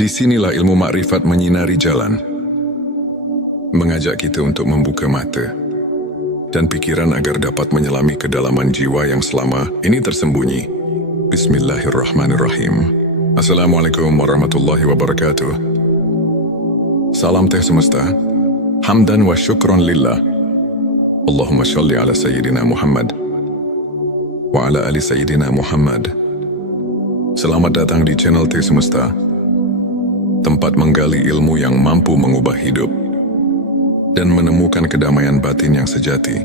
Disinilah ilmu makrifat menyinari jalan, mengajak kita untuk membuka mata dan pikiran agar dapat menyelami kedalaman jiwa yang selama ini tersembunyi. Bismillahirrahmanirrahim. Assalamualaikum warahmatullahi wabarakatuh. Salam teh semesta, hamdan wa syukron lillah. Allahumma sholli ala Sayyidina Muhammad wa ala ali Sayyidina Muhammad. Selamat datang di channel Teh Semesta, tempat menggali ilmu yang mampu mengubah hidup dan menemukan kedamaian batin yang sejati.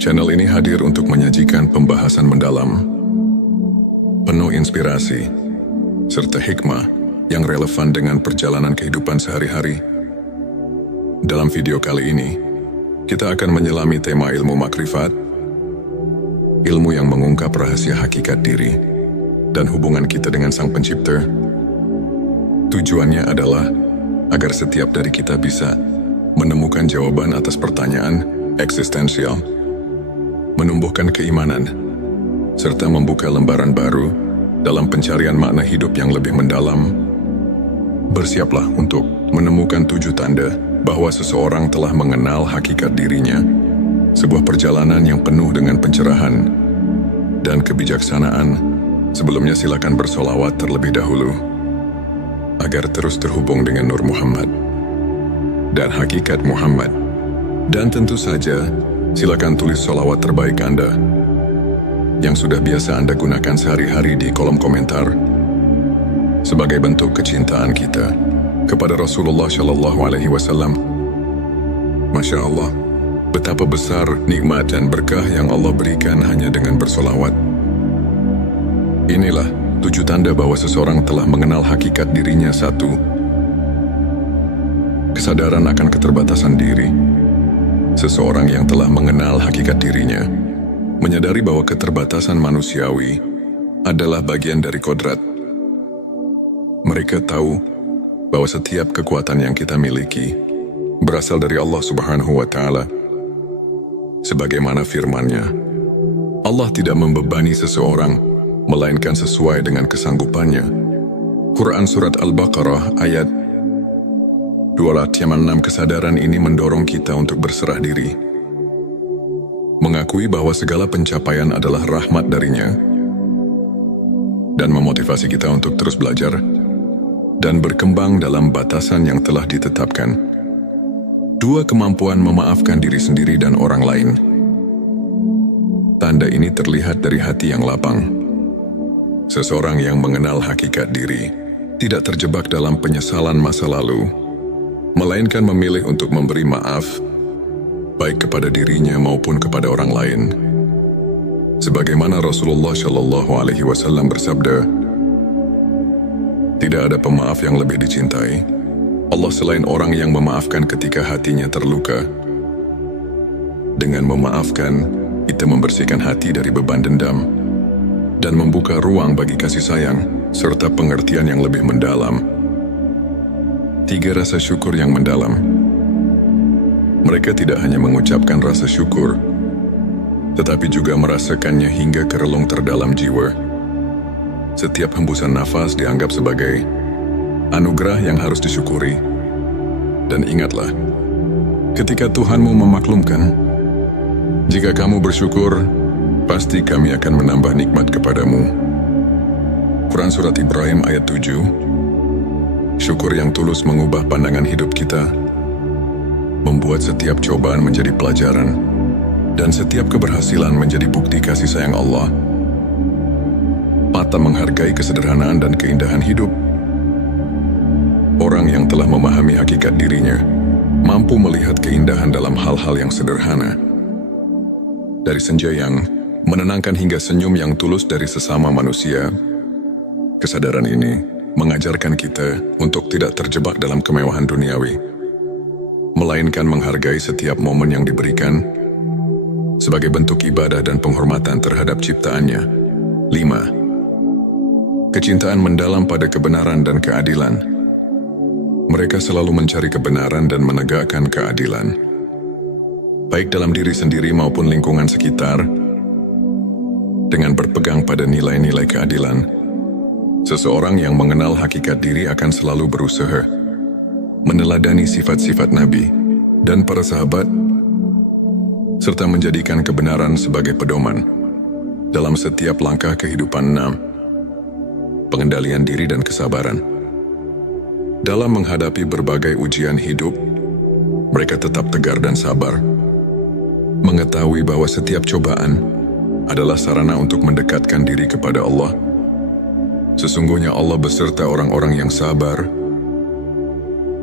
Channel ini hadir untuk menyajikan pembahasan mendalam, penuh inspirasi, serta hikmah yang relevan dengan perjalanan kehidupan sehari-hari. Dalam video kali ini, kita akan menyelami tema ilmu makrifat, ilmu yang mengungkap rahasia hakikat diri dan hubungan kita dengan Sang Pencipta. Tujuannya adalah agar setiap dari kita bisa menemukan jawaban atas pertanyaan eksistensial, menumbuhkan keimanan, serta membuka lembaran baru dalam pencarian makna hidup yang lebih mendalam. Bersiaplah untuk menemukan 7 tanda bahwa seseorang telah mengenal hakikat dirinya, sebuah perjalanan yang penuh dengan pencerahan dan kebijaksanaan. Sebelumnya silakan bersolawat terlebih dahulu agar terus terhubung dengan Nur Muhammad dan hakikat Muhammad. Dan tentu saja silakan tulis solawat terbaik Anda yang sudah biasa Anda gunakan sehari-hari di kolom komentar sebagai bentuk kecintaan kita kepada Rasulullah Shallallahu Alaihi Wasallam. Masya Allah, betapa besar nikmat dan berkah yang Allah berikan hanya dengan bersolawat. Inilah 7 tanda bahwa seseorang telah mengenal hakikat dirinya. 1. Kesadaran akan keterbatasan diri. Seseorang yang telah mengenal hakikat dirinya menyadari bahwa keterbatasan manusiawi adalah bagian dari kodrat. Mereka tahu bahwa setiap kekuatan yang kita miliki berasal dari Allah Subhanahu wa Ta'ala. Sebagaimana firman-Nya, Allah tidak membebani seseorang melainkan sesuai dengan kesanggupannya. Quran Surat Al-Baqarah ayat 206. Kesadaran ini mendorong kita untuk berserah diri, mengakui bahwa segala pencapaian adalah rahmat darinya, dan memotivasi kita untuk terus belajar dan berkembang dalam batasan yang telah ditetapkan. 2. Kemampuan memaafkan diri sendiri dan orang lain. Tanda ini terlihat dari hati yang lapang. Seseorang yang mengenal hakikat diri tidak terjebak dalam penyesalan masa lalu, melainkan memilih untuk memberi maaf, baik kepada dirinya maupun kepada orang lain. Sebagaimana Rasulullah Shallallahu Alaihi Wasallam bersabda, tidak ada pemaaf yang lebih dicintai Allah selain orang yang memaafkan ketika hatinya terluka. Dengan memaafkan, kita membersihkan hati dari beban dendam dan membuka ruang bagi kasih sayang serta pengertian yang lebih mendalam. 3. Rasa syukur yang mendalam. Mereka tidak hanya mengucapkan rasa syukur, tetapi juga merasakannya hingga ke relung terdalam jiwa. Setiap hembusan nafas dianggap sebagai anugerah yang harus disyukuri. Dan ingatlah, ketika Tuhanmu memaklumkan, jika kamu bersyukur, pasti kami akan menambah nikmat kepadamu. Quran Surat Ibrahim ayat 7. Syukur yang tulus mengubah pandangan hidup kita, membuat setiap cobaan menjadi pelajaran, dan setiap keberhasilan menjadi bukti kasih sayang Allah. 4. Menghargai kesederhanaan dan keindahan hidup. Orang yang telah memahami hakikat dirinya mampu melihat keindahan dalam hal-hal yang sederhana. Dari senja yang menenangkan hingga senyum yang tulus dari sesama manusia. Kesadaran ini mengajarkan kita untuk tidak terjebak dalam kemewahan duniawi, melainkan menghargai setiap momen yang diberikan sebagai bentuk ibadah dan penghormatan terhadap ciptaannya. 5. Kecintaan mendalam pada kebenaran dan keadilan. Mereka selalu mencari kebenaran dan menegakkan keadilan, baik dalam diri sendiri maupun lingkungan sekitar. Dengan berpegang pada nilai-nilai keadilan, Seseorang yang mengenal hakikat diri akan selalu berusaha meneladani sifat-sifat Nabi dan para sahabat, serta menjadikan kebenaran sebagai pedoman dalam setiap langkah kehidupan. 6. Pengendalian diri dan kesabaran. Dalam menghadapi berbagai ujian hidup, mereka tetap tegar dan sabar, mengetahui bahwa setiap cobaan adalah sarana untuk mendekatkan diri kepada Allah. Sesungguhnya Allah beserta orang-orang yang sabar.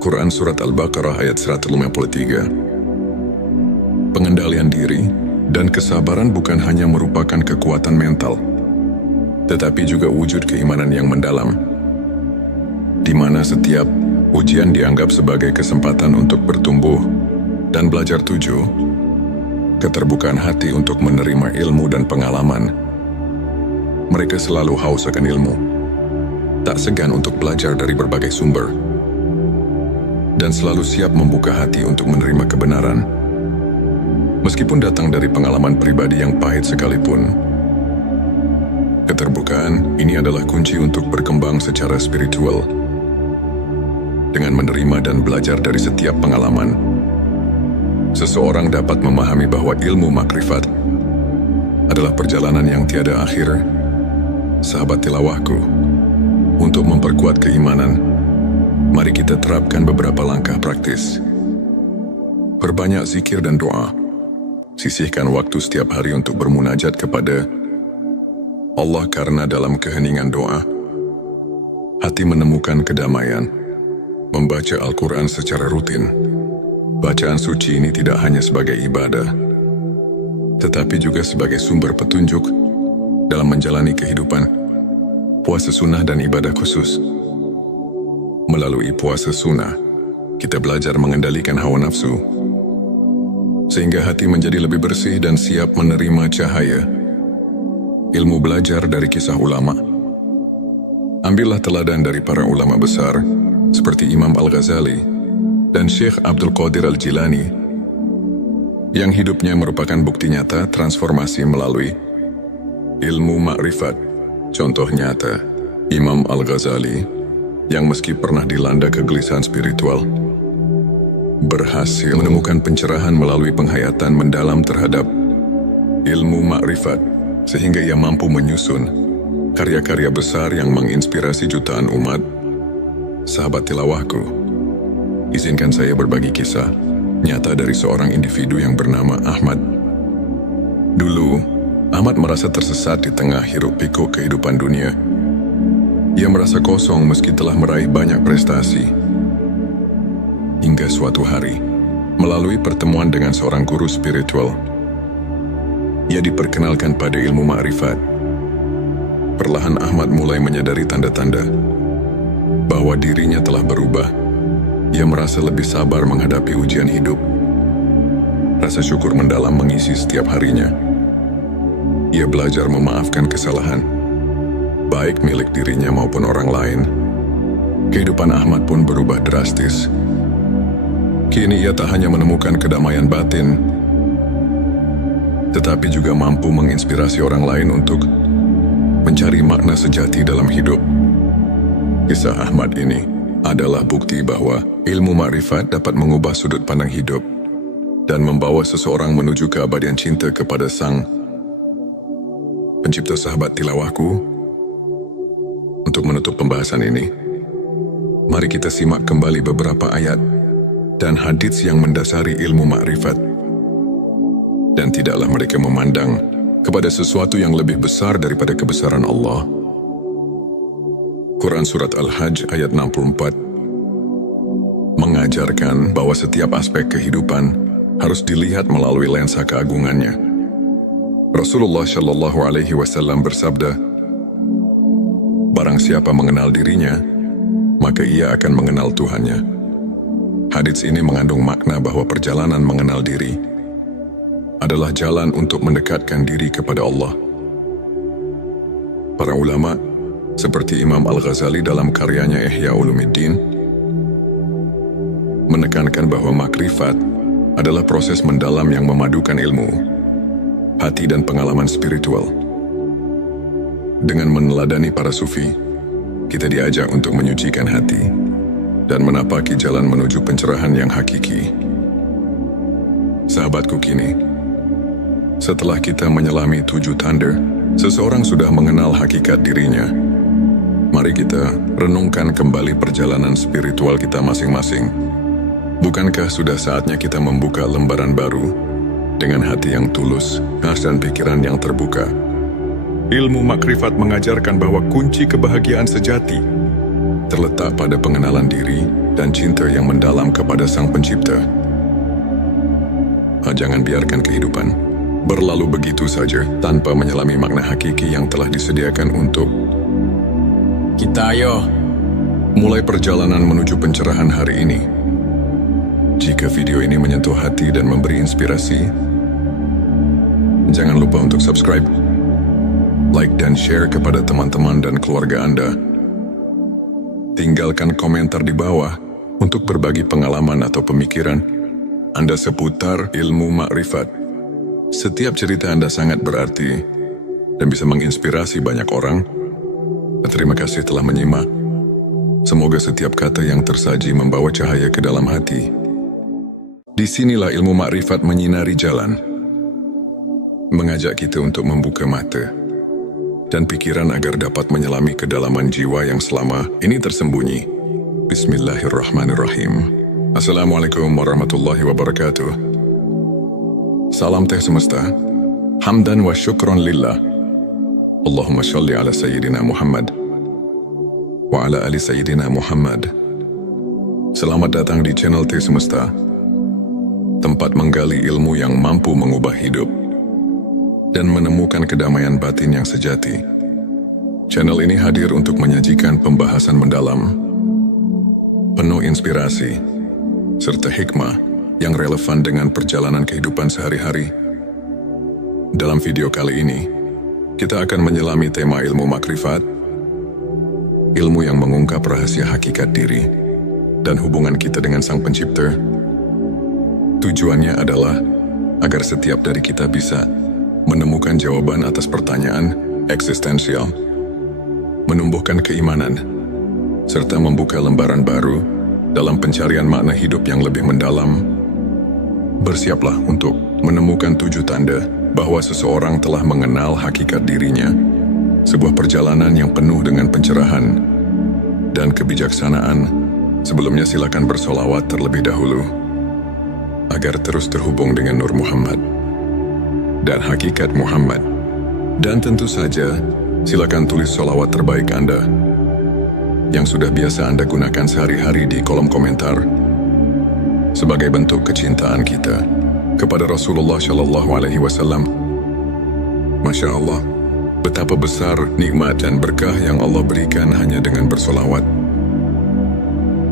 Quran Surat Al-Baqarah ayat 153. Pengendalian diri dan kesabaran bukan hanya merupakan kekuatan mental, tetapi juga wujud keimanan yang mendalam, di mana setiap ujian dianggap sebagai kesempatan untuk bertumbuh dan belajar. 7. Keterbukaan hati untuk menerima ilmu dan pengalaman. Mereka selalu haus akan ilmu, tak segan untuk belajar dari berbagai sumber, dan selalu siap membuka hati untuk menerima kebenaran, meskipun datang dari pengalaman pribadi yang pahit sekalipun. Keterbukaan ini adalah kunci untuk berkembang secara spiritual. Dengan menerima dan belajar dari setiap pengalaman, seseorang dapat memahami bahwa ilmu makrifat adalah perjalanan yang tiada akhir. Sahabat tilawahku, untuk memperkuat keimanan, mari kita terapkan beberapa langkah praktis. Perbanyak zikir dan doa. Sisihkan waktu setiap hari untuk bermunajat kepada Allah, karena dalam keheningan doa, hati menemukan kedamaian. Membaca Al-Quran secara rutin. Bacaan suci ini tidak hanya sebagai ibadah, tetapi juga sebagai sumber petunjuk dalam menjalani kehidupan. Puasa sunnah dan ibadah khusus. Melalui puasa sunnah, kita belajar mengendalikan hawa nafsu, sehingga hati menjadi lebih bersih dan siap menerima cahaya ilmu. Belajar dari kisah ulama. Ambillah teladan dari para ulama besar seperti Imam Al-Ghazali dan Syekh Abdul Qadir Al-Jilani, yang hidupnya merupakan bukti nyata transformasi melalui ilmu makrifat. Contoh nyata, Imam Al-Ghazali, yang meski pernah dilanda kegelisahan spiritual, berhasil menemukan pencerahan melalui penghayatan mendalam terhadap ilmu makrifat, sehingga ia mampu menyusun karya-karya besar yang menginspirasi jutaan umat. Sahabat tilawahku, izinkan saya berbagi kisah nyata dari seorang individu yang bernama Ahmad. Dulu, Ahmad merasa tersesat di tengah hiruk-pikuk kehidupan dunia. Ia merasa kosong meski telah meraih banyak prestasi. Hingga suatu hari, melalui pertemuan dengan seorang guru spiritual, ia diperkenalkan pada ilmu makrifat. Perlahan Ahmad mulai menyadari tanda-tanda bahwa dirinya telah berubah. Ia merasa lebih sabar menghadapi ujian hidup. Rasa syukur mendalam mengisi setiap harinya. Ia belajar memaafkan kesalahan, baik milik dirinya maupun orang lain. Kehidupan Ahmad pun berubah drastis. Kini ia tak hanya menemukan kedamaian batin, tetapi juga mampu menginspirasi orang lain untuk mencari makna sejati dalam hidup. Kisah Ahmad ini adalah bukti bahwa ilmu makrifat dapat mengubah sudut pandang hidup dan membawa seseorang menuju keabadian cinta kepada Sang Pencipta. Sahabat tilawahku, untuk menutup pembahasan ini, mari kita simak kembali beberapa ayat dan hadits yang mendasari ilmu makrifat. Dan tidaklah mereka memandang kepada sesuatu yang lebih besar daripada kebesaran Allah. Quran Surat Al-Hajj ayat 64 mengajarkan bahwa setiap aspek kehidupan harus dilihat melalui lensa keagungannya. Rasulullah Shallallahu Alaihi Wasallam bersabda, "Barang siapa mengenal dirinya, maka ia akan mengenal Tuhannya." Hadits ini mengandung makna bahwa perjalanan mengenal diri adalah jalan untuk mendekatkan diri kepada Allah. Para ulama seperti Imam Al-Ghazali dalam karyanya Ihya Ulumuddin menekankan bahwa makrifat adalah proses mendalam yang memadukan ilmu, hati dan pengalaman spiritual. Dengan meneladani para sufi, kita diajak untuk menyucikan hati dan menapaki jalan menuju pencerahan yang hakiki. Sahabatku kini, setelah kita menyelami 7 tanda, seseorang sudah mengenal hakikat dirinya. Mari kita renungkan kembali perjalanan spiritual kita masing-masing. Bukankah sudah saatnya kita membuka lembaran baru dengan hati yang tulus, ikhlas dan pikiran yang terbuka? Ilmu makrifat mengajarkan bahwa kunci kebahagiaan sejati terletak pada pengenalan diri dan cinta yang mendalam kepada Sang Pencipta. Jangan biarkan kehidupan berlalu begitu saja tanpa menyelami makna hakiki yang telah disediakan untuk kita. Ayo mulai perjalanan menuju pencerahan hari ini. Jika video ini menyentuh hati dan memberi inspirasi, jangan lupa untuk subscribe, like dan share kepada teman-teman dan keluarga Anda. Tinggalkan komentar di bawah untuk berbagi pengalaman atau pemikiran Anda seputar ilmu makrifat. Setiap cerita Anda sangat berarti dan bisa menginspirasi banyak orang. Terima kasih telah menyimak. Semoga setiap kata yang tersaji membawa cahaya ke dalam hati. Disinilah ilmu makrifat menyinari jalan, mengajak kita untuk membuka mata dan pikiran agar dapat menyelami kedalaman jiwa yang selama ini tersembunyi. Bismillahirrahmanirrahim. Assalamualaikum warahmatullahi wabarakatuh. Salam teh semesta. Hamdan wa syukron lillah. Allahumma sholli ala Sayyidina Muhammad wa ala ali Sayyidina Muhammad. Selamat datang di channel Teh Semesta, tempat menggali ilmu yang mampu mengubah hidup dan menemukan kedamaian batin yang sejati. Channel ini hadir untuk menyajikan pembahasan mendalam, penuh inspirasi, serta hikmah yang relevan dengan perjalanan kehidupan sehari-hari. Dalam video kali ini, kita akan menyelami tema ilmu makrifat, ilmu yang mengungkap rahasia hakikat diri dan hubungan kita dengan Sang Pencipta. Tujuannya adalah agar setiap dari kita bisa menemukan jawaban atas pertanyaan eksistensial, menumbuhkan keimanan, serta membuka lembaran baru dalam pencarian makna hidup yang lebih mendalam. Bersiaplah untuk menemukan 7 tanda bahwa seseorang telah mengenal hakikat dirinya. Sebuah perjalanan yang penuh dengan pencerahan dan kebijaksanaan. Sebelumnya silakan bersolawat terlebih dahulu agar terus terhubung dengan Nur Muhammad dan hakikat Muhammad. Dan tentu saja, silakan tulis solawat terbaik Anda yang sudah biasa Anda gunakan sehari-hari di kolom komentar sebagai bentuk kecintaan kita kepada Rasulullah Shallallahu Alaihi Wasallam. Masya Allah, betapa besar nikmat dan berkah yang Allah berikan hanya dengan bersolawat.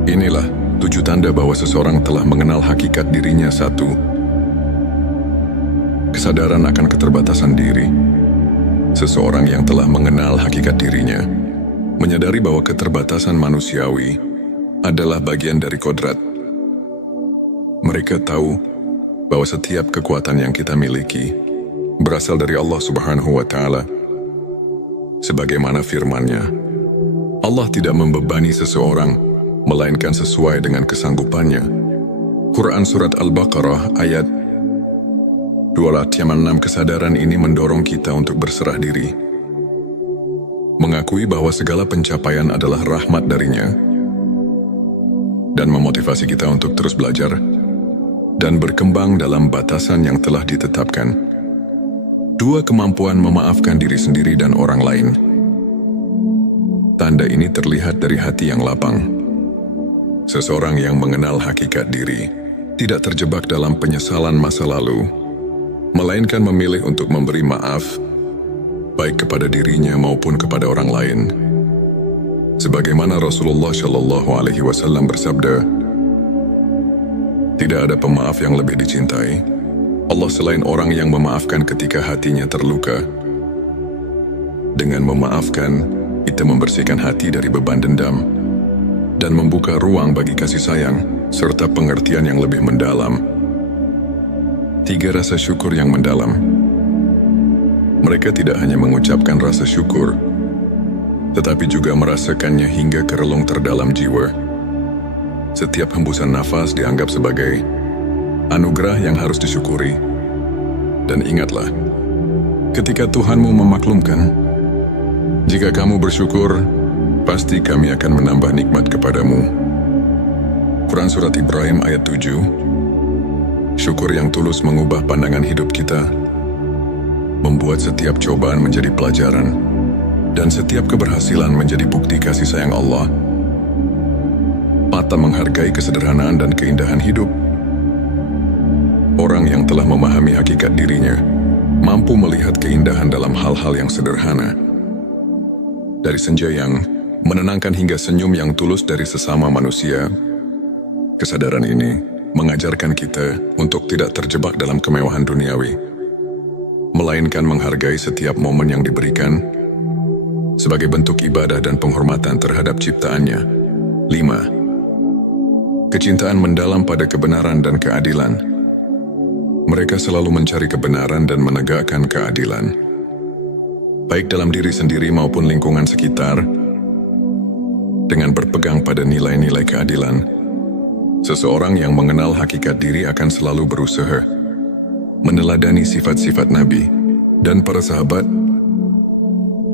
Inilah 7 tanda bahwa seseorang telah mengenal hakikat dirinya. 1. Kesadaran akan keterbatasan diri. Seseorang yang telah mengenal hakikat dirinya menyadari bahwa keterbatasan manusiawi adalah bagian dari kodrat. Mereka tahu bahwa setiap kekuatan yang kita miliki berasal dari Allah Subhanahu wa Ta'ala. Sebagaimana firman-Nya, Allah tidak membebani seseorang melainkan sesuai dengan kesanggupannya. Quran Surat Al-Baqarah ayat 206. Kesadaran ini mendorong kita untuk berserah diri, mengakui bahwa segala pencapaian adalah rahmat darinya, dan memotivasi kita untuk terus belajar dan berkembang dalam batasan yang telah ditetapkan. 2. Kemampuan memaafkan diri sendiri dan orang lain. Tanda ini terlihat dari hati yang lapang. Seseorang yang mengenal hakikat diri tidak terjebak dalam penyesalan masa lalu, melainkan memilih untuk memberi maaf, baik kepada dirinya maupun kepada orang lain. Sebagaimana Rasulullah Shallallahu Alaihi Wasallam bersabda, tidak ada pemaaf yang lebih dicintai Allah selain orang yang memaafkan ketika hatinya terluka. Dengan memaafkan, kita membersihkan hati dari beban dendam dan membuka ruang bagi kasih sayang serta pengertian yang lebih mendalam. 3. Rasa syukur yang mendalam. Mereka tidak hanya mengucapkan rasa syukur, tetapi juga merasakannya hingga ke relung terdalam jiwa. Setiap hembusan nafas dianggap sebagai anugerah yang harus disyukuri. Dan ingatlah, ketika Tuhanmu memaklumkan, jika kamu bersyukur, pasti kami akan menambah nikmat kepadamu. Quran Surat Ibrahim ayat 7. Syukur yang tulus mengubah pandangan hidup kita, membuat setiap cobaan menjadi pelajaran, dan setiap keberhasilan menjadi bukti kasih sayang Allah. Mata menghargai kesederhanaan dan keindahan hidup. Orang yang telah memahami hakikat dirinya, mampu melihat keindahan dalam hal-hal yang sederhana. Dari senja yang menenangkan hingga senyum yang tulus dari sesama manusia, kesadaran ini mengajarkan kita untuk tidak terjebak dalam kemewahan duniawi, melainkan menghargai setiap momen yang diberikan sebagai bentuk ibadah dan penghormatan terhadap ciptaannya. 5. Kecintaan mendalam pada kebenaran dan keadilan. Mereka selalu mencari kebenaran dan menegakkan keadilan, baik dalam diri sendiri maupun lingkungan sekitar. Dengan berpegang pada nilai-nilai keadilan, seseorang yang mengenal hakikat diri akan selalu berusaha meneladani sifat-sifat Nabi dan para sahabat,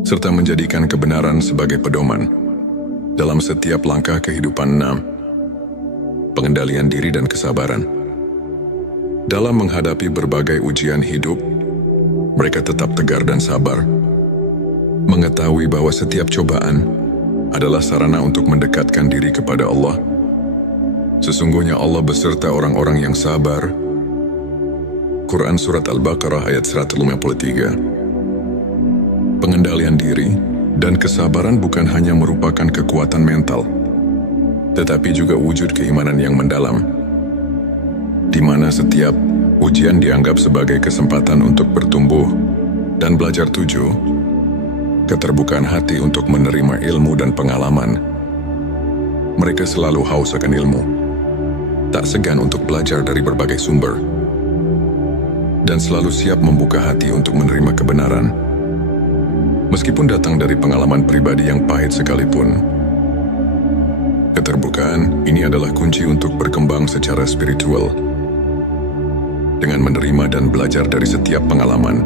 serta menjadikan kebenaran sebagai pedoman dalam setiap langkah kehidupan. 6. Pengendalian diri dan kesabaran. Dalam menghadapi berbagai ujian hidup, mereka tetap tegar dan sabar, mengetahui bahwa setiap cobaan adalah sarana untuk mendekatkan diri kepada Allah. Sesungguhnya Allah beserta orang-orang yang sabar. Quran Surat Al-Baqarah ayat 153. Pengendalian diri dan kesabaran bukan hanya merupakan kekuatan mental, tetapi juga wujud keimanan yang mendalam, di mana setiap ujian dianggap sebagai kesempatan untuk bertumbuh dan belajar. 7. Keterbukaan hati untuk menerima ilmu dan pengalaman. Mereka selalu haus akan ilmu, tak segan untuk belajar dari berbagai sumber, dan selalu siap membuka hati untuk menerima kebenaran, meskipun datang dari pengalaman pribadi yang pahit sekalipun. Keterbukaan ini adalah kunci untuk berkembang secara spiritual. Dengan menerima dan belajar dari setiap pengalaman,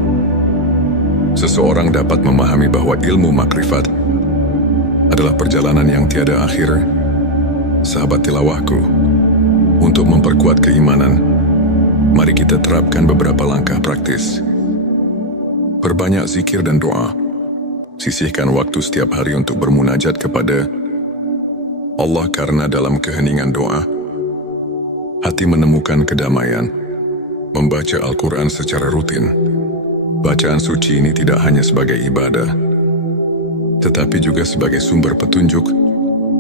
seseorang dapat memahami bahwa ilmu makrifat adalah perjalanan yang tiada akhir. Sahabat tilawahku, untuk memperkuat keimanan, mari kita terapkan beberapa langkah praktis. Perbanyak zikir dan doa. Sisihkan waktu setiap hari untuk bermunajat kepada Allah, karena dalam keheningan doa, hati menemukan kedamaian. Membaca Al-Quran secara rutin. Bacaan suci ini tidak hanya sebagai ibadah, tetapi juga sebagai sumber petunjuk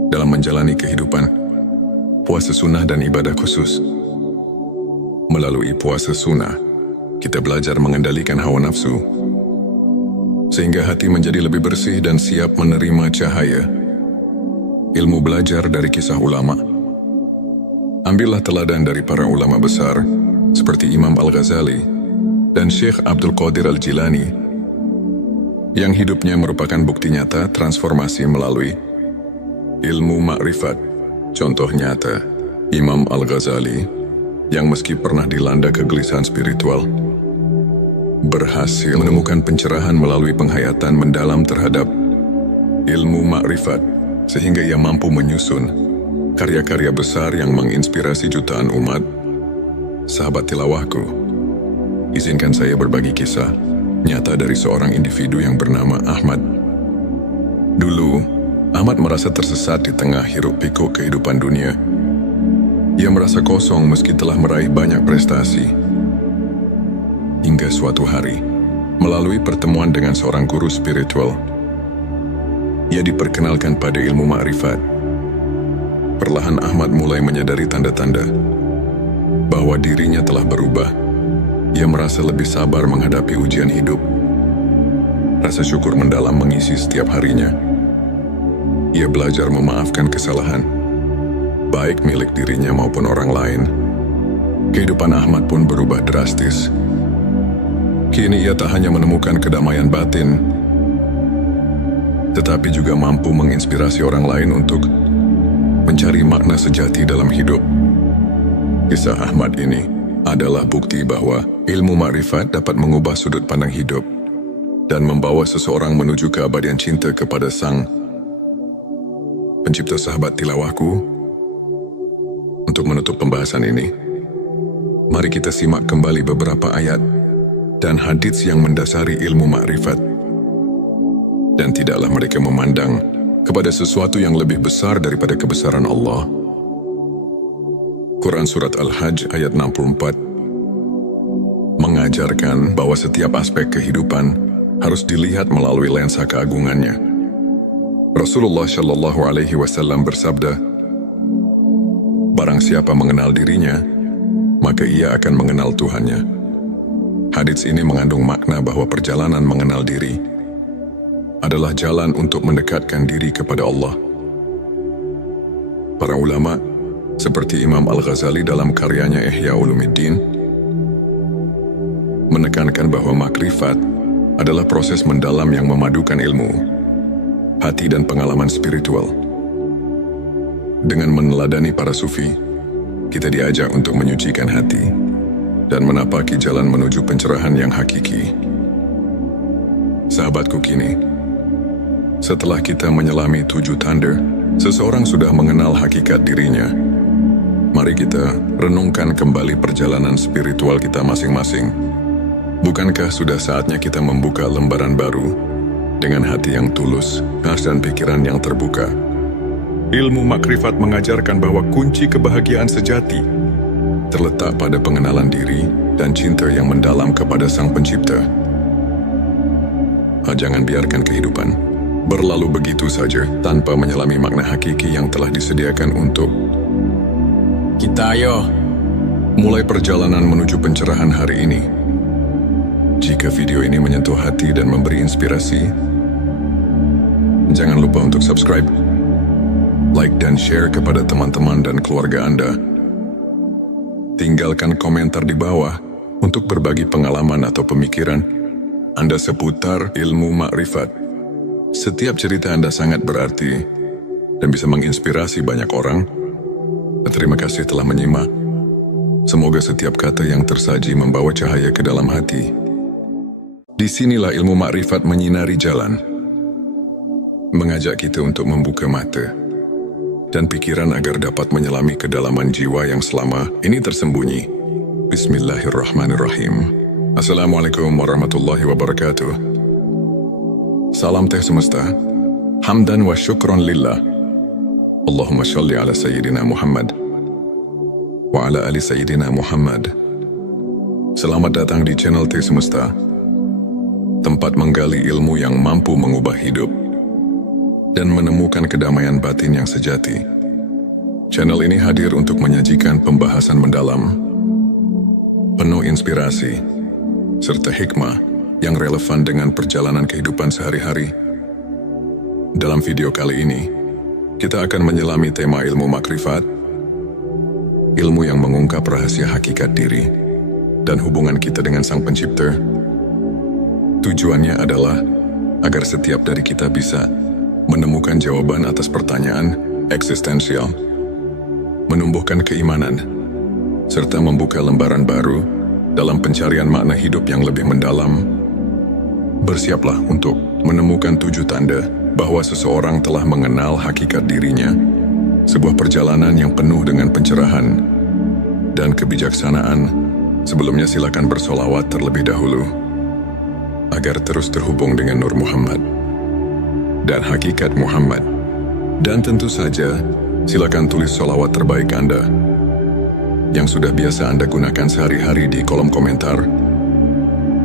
dalam menjalani kehidupan. Puasa sunnah dan ibadah khusus. Melalui puasa sunnah, kita belajar mengendalikan hawa nafsu, sehingga hati menjadi lebih bersih dan siap menerima cahaya ilmu. Belajar dari kisah ulama. Ambillah teladan dari para ulama besar, seperti Imam Al-Ghazali dan Syekh Abdul Qadir Al-Jilani, yang hidupnya merupakan bukti nyata transformasi melalui ilmu makrifat. Contoh nyata, Imam Al-Ghazali, yang meski pernah dilanda kegelisahan spiritual, berhasil menemukan pencerahan melalui penghayatan mendalam terhadap ilmu makrifat, sehingga ia mampu menyusun karya-karya besar yang menginspirasi jutaan umat. Sahabat tilawahku, izinkan saya berbagi kisah nyata dari seorang individu yang bernama Ahmad. Dulu, Ahmad merasa tersesat di tengah hiruk-pikuk kehidupan dunia. Ia merasa kosong meski telah meraih banyak prestasi. Hingga suatu hari, melalui pertemuan dengan seorang guru spiritual, ia diperkenalkan pada ilmu makrifat. Perlahan Ahmad mulai menyadari tanda-tanda bahwa dirinya telah berubah. Ia merasa lebih sabar menghadapi ujian hidup. Rasa syukur mendalam mengisi setiap harinya. Ia belajar memaafkan kesalahan, baik milik dirinya maupun orang lain. Kehidupan Ahmad pun berubah drastis. Kini ia tak hanya menemukan kedamaian batin, tetapi juga mampu menginspirasi orang lain untuk mencari makna sejati dalam hidup. Kisah Ahmad ini adalah bukti bahwa ilmu makrifat dapat mengubah sudut pandang hidup dan membawa seseorang menuju keabadian cinta kepada Sang Pencipta. Sahabat tilawahku, untuk menutup pembahasan ini, mari kita simak kembali beberapa ayat dan hadits yang mendasari ilmu makrifat. Dan tidaklah mereka memandang kepada sesuatu yang lebih besar daripada kebesaran Allah. Quran Surat Al-Hajj ayat 64 mengajarkan bahwa setiap aspek kehidupan harus dilihat melalui lensa keagungannya. Rasulullah Shallallahu Alaihi Wasallam bersabda, "Barang siapa mengenal dirinya, maka ia akan mengenal Tuhannya." Hadits ini mengandung makna bahwa perjalanan mengenal diri adalah jalan untuk mendekatkan diri kepada Allah. Para ulama, seperti Imam Al-Ghazali dalam karyanya Ihya Ulumuddin, menekankan bahwa makrifat adalah proses mendalam yang memadukan ilmu, hati dan pengalaman spiritual. Dengan meneladani para sufi, kita diajak untuk menyucikan hati dan menapaki jalan menuju pencerahan yang hakiki. Sahabatku, kini setelah kita menyelami 7 tanda, seseorang sudah mengenal hakikat dirinya. Mari kita renungkan kembali perjalanan spiritual kita masing-masing. Bukankah sudah saatnya kita membuka lembaran baru dengan hati yang tulus, dan pikiran yang terbuka? Ilmu makrifat mengajarkan bahwa kunci kebahagiaan sejati terletak pada pengenalan diri dan cinta yang mendalam kepada Sang Pencipta. Jangan biarkan kehidupan berlalu begitu saja tanpa menyelami makna hakiki yang telah disediakan untuk kita. Ayo mulai perjalanan menuju pencerahan hari ini. Jika video ini menyentuh hati dan memberi inspirasi, jangan lupa untuk subscribe, like dan share kepada teman-teman dan keluarga Anda. Tinggalkan komentar di bawah untuk berbagi pengalaman atau pemikiran Anda seputar ilmu makrifat. Setiap cerita Anda sangat berarti dan bisa menginspirasi banyak orang. Terima kasih telah menyimak. Semoga setiap kata yang tersaji membawa cahaya ke dalam hati. Disinilah ilmu makrifat menyinari jalan, mengajak kita untuk membuka mata dan pikiran agar dapat menyelami kedalaman jiwa yang selama ini tersembunyi. Bismillahirrahmanirrahim. Assalamualaikum warahmatullahi wabarakatuh. Salam teh semesta, hamdan wa syukron lillah. Allahumma sholli ala Sayyidina Muhammad wa ala ali Sayyidina Muhammad. Selamat datang di channel Teh Semesta, tempat menggali ilmu yang mampu mengubah hidup dan menemukan kedamaian batin yang sejati. Channel ini hadir untuk menyajikan pembahasan mendalam, penuh inspirasi, serta hikmah yang relevan dengan perjalanan kehidupan sehari-hari. Dalam video kali ini, kita akan menyelami tema ilmu makrifat, ilmu yang mengungkap rahasia hakikat diri dan hubungan kita dengan Sang Pencipta. Tujuannya adalah agar setiap dari kita bisa menemukan jawaban atas pertanyaan eksistensial, menumbuhkan keimanan, serta membuka lembaran baru dalam pencarian makna hidup yang lebih mendalam. Bersiaplah untuk menemukan 7 tanda bahwa seseorang telah mengenal hakikat dirinya, sebuah perjalanan yang penuh dengan pencerahan dan kebijaksanaan. Sebelumnya silakan bersolawat terlebih dahulu, agar terus terhubung dengan Nur Muhammad dan hakikat Muhammad. Dan tentu saja, silakan tulis solawat terbaik Anda yang sudah biasa Anda gunakan sehari-hari di kolom komentar,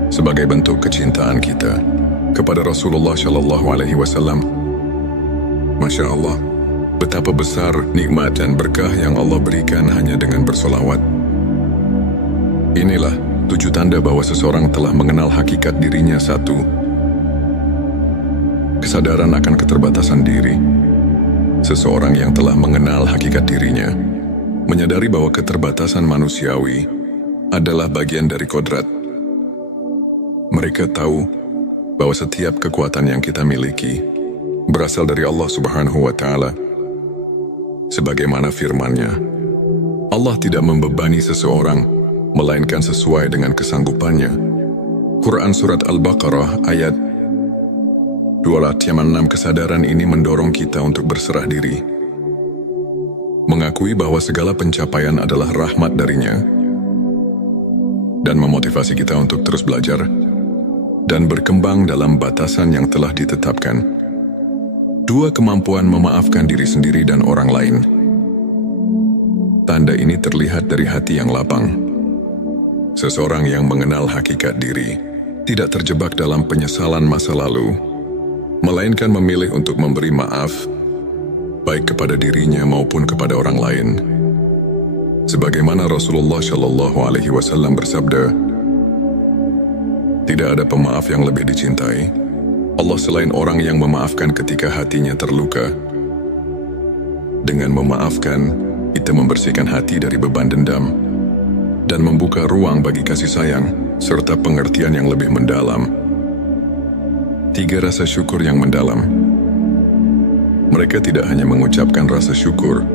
sebagai bentuk kecintaan kita kepada Rasulullah Shallallahu Alaihi Wasallam. Masya Allah, betapa besar nikmat dan berkah yang Allah berikan hanya dengan bersolawat. Inilah 7 tanda bahwa seseorang telah mengenal hakikat dirinya. 1. Kesadaran akan keterbatasan diri. Seseorang yang telah mengenal hakikat dirinya menyadari bahwa keterbatasan manusiawi adalah bagian dari kodrat. Mereka tahu bahwa setiap kekuatan yang kita miliki berasal dari Allah Subhanahu wa Ta'ala. Sebagaimana firman-Nya, Allah tidak membebani seseorang, melainkan sesuai dengan kesanggupannya. Quran Surat Al-Baqarah ayat 286. Kesadaran ini mendorong kita untuk berserah diri, mengakui bahwa segala pencapaian adalah rahmat darinya, dan memotivasi kita untuk terus belajar dan berkembang dalam batasan yang telah ditetapkan. 2. Kemampuan memaafkan diri sendiri dan orang lain. Tanda ini terlihat dari hati yang lapang. Seseorang yang mengenal hakikat diri tidak terjebak dalam penyesalan masa lalu, melainkan memilih untuk memberi maaf, baik kepada dirinya maupun kepada orang lain. Sebagaimana Rasulullah Shallallahu Alaihi Wasallam bersabda, tidak ada pemaaf yang lebih dicintai Allah selain orang yang memaafkan ketika hatinya terluka. Dengan memaafkan, kita membersihkan hati dari beban dendam dan membuka ruang bagi kasih sayang serta pengertian yang lebih mendalam. 3. Rasa syukur yang mendalam. Mereka tidak hanya mengucapkan rasa syukur,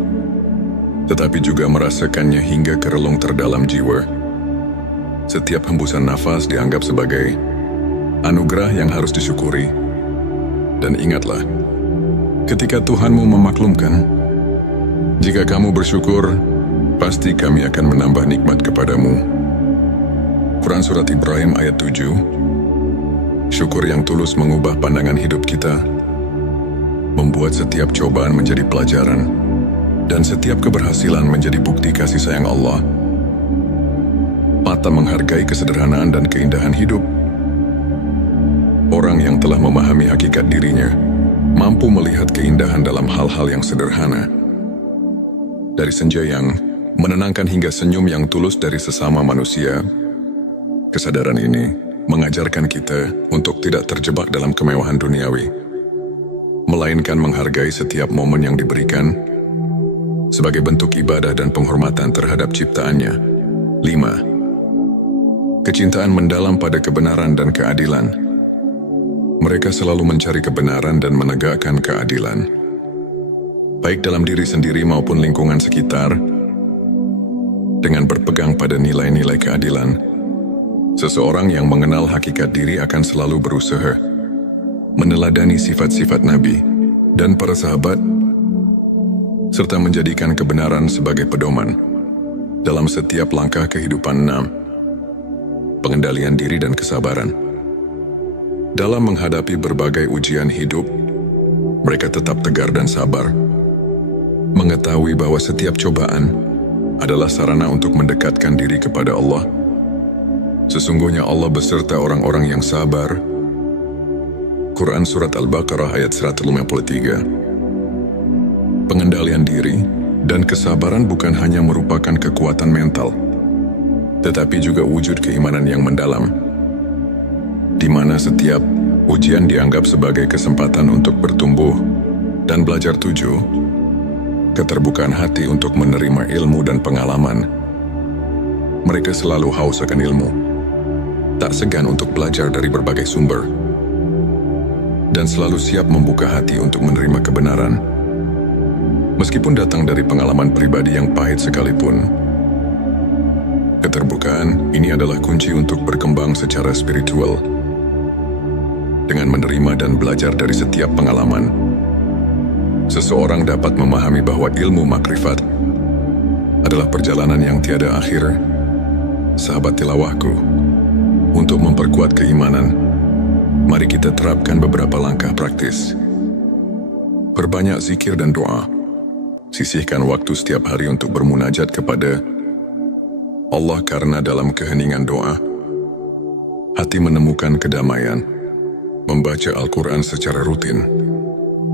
tetapi juga merasakannya hingga ke relung terdalam jiwa. Setiap hembusan nafas dianggap sebagai anugerah yang harus disyukuri. Dan ingatlah, ketika Tuhanmu memaklumkan, jika kamu bersyukur, pasti kami akan menambah nikmat kepadamu. Quran Surat Ibrahim ayat 7. Syukur yang tulus mengubah pandangan hidup kita, membuat setiap cobaan menjadi pelajaran, dan setiap keberhasilan menjadi bukti kasih sayang Allah. Mata menghargai kesederhanaan dan keindahan hidup. Orang yang telah memahami hakikat dirinya mampu melihat keindahan dalam hal-hal yang sederhana. Dari senja yang menenangkan hingga senyum yang tulus dari sesama manusia. Kesadaran ini mengajarkan kita untuk tidak terjebak dalam kemewahan duniawi, melainkan menghargai setiap momen yang diberikan sebagai bentuk ibadah dan penghormatan terhadap ciptaannya. 5. Kecintaan mendalam pada kebenaran dan keadilan. Mereka selalu mencari kebenaran dan menegakkan keadilan, baik dalam diri sendiri maupun lingkungan sekitar. Dengan berpegang pada nilai-nilai keadilan, seseorang yang mengenal hakikat diri akan selalu berusaha meneladani sifat-sifat Nabi dan para sahabat, serta menjadikan kebenaran sebagai pedoman dalam setiap langkah kehidupan. 6. Pengendalian diri dan kesabaran. Dalam menghadapi berbagai ujian hidup, mereka tetap tegar dan sabar, mengetahui bahwa setiap cobaan adalah sarana untuk mendekatkan diri kepada Allah. Sesungguhnya Allah beserta orang-orang yang sabar. Quran Surat Al-Baqarah ayat 153. Pengendalian diri dan kesabaran bukan hanya merupakan kekuatan mental, tetapi juga wujud keimanan yang mendalam, di mana setiap ujian dianggap sebagai kesempatan untuk bertumbuh dan belajar. 7. Keterbukaan hati untuk menerima ilmu dan pengalaman. Mereka selalu haus akan ilmu, tak segan untuk belajar dari berbagai sumber, dan selalu siap membuka hati untuk menerima kebenaran, meskipun datang dari pengalaman pribadi yang pahit sekalipun. Keterbukaan ini adalah kunci untuk berkembang secara spiritual. Dengan menerima dan belajar dari setiap pengalaman, seseorang dapat memahami bahwa ilmu makrifat adalah perjalanan yang tiada akhir. Sahabat tilawahku, untuk memperkuat keimanan, mari kita terapkan beberapa langkah praktis. Perbanyak zikir dan doa. Sisihkan waktu setiap hari untuk bermunajat kepada Allah, karena dalam keheningan doa, hati menemukan kedamaian. Membaca Al-Quran secara rutin.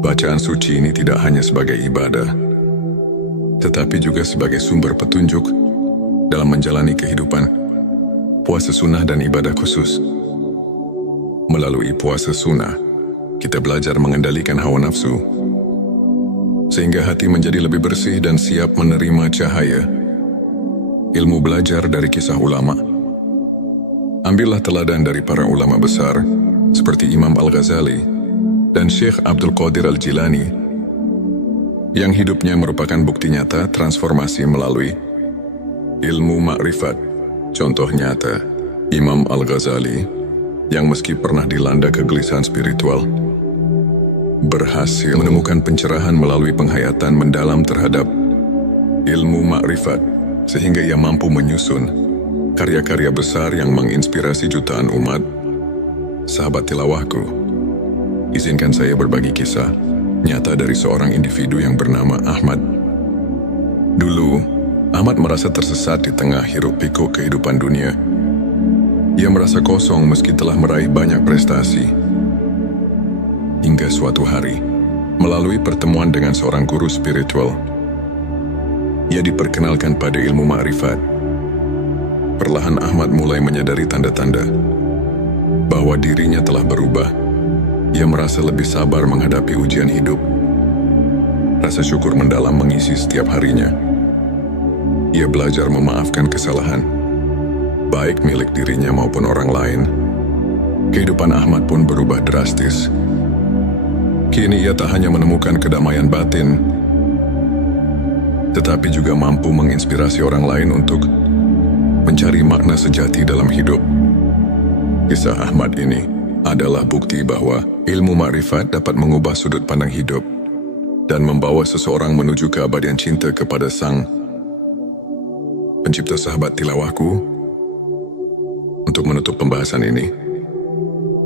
Bacaan suci ini tidak hanya sebagai ibadah, tetapi juga sebagai sumber petunjuk dalam menjalani kehidupan. Puasa sunnah dan ibadah khusus. Melalui puasa sunnah, kita belajar mengendalikan hawa nafsu, sehingga hati menjadi lebih bersih dan siap menerima cahaya ilmu. Belajar dari kisah ulama. Ambillah teladan dari para ulama besar seperti Imam Al-Ghazali, dan Syekh Abdul Qadir Al-Jilani, yang hidupnya merupakan bukti nyata transformasi melalui ilmu makrifat. Contoh nyata, Imam Al-Ghazali, yang meski pernah dilanda kegelisahan spiritual, berhasil menemukan pencerahan melalui penghayatan mendalam terhadap ilmu makrifat, sehingga ia mampu menyusun karya-karya besar yang menginspirasi jutaan umat. Sahabat tilawahku, izinkan saya berbagi kisah nyata dari seorang individu yang bernama Ahmad. Dulu, Ahmad merasa tersesat di tengah hiruk-pikuk kehidupan dunia. Ia merasa kosong meski telah meraih banyak prestasi. Hingga suatu hari, melalui pertemuan dengan seorang guru spiritual, ia diperkenalkan pada ilmu makrifat. Perlahan Ahmad mulai menyadari tanda-tanda bahwa dirinya telah berubah. Ia merasa lebih sabar menghadapi ujian hidup. Rasa syukur mendalam mengisi setiap harinya. Ia belajar memaafkan kesalahan, baik milik dirinya maupun orang lain. Kehidupan Ahmad pun berubah drastis. Kini ia tak hanya menemukan kedamaian batin, tetapi juga mampu menginspirasi orang lain untuk mencari makna sejati dalam hidup. Kisah Ahmad ini adalah bukti bahwa ilmu makrifat dapat mengubah sudut pandang hidup dan membawa seseorang menuju keabadian cinta kepada Sang Pencipta. Sahabat tilawahku, untuk menutup pembahasan ini,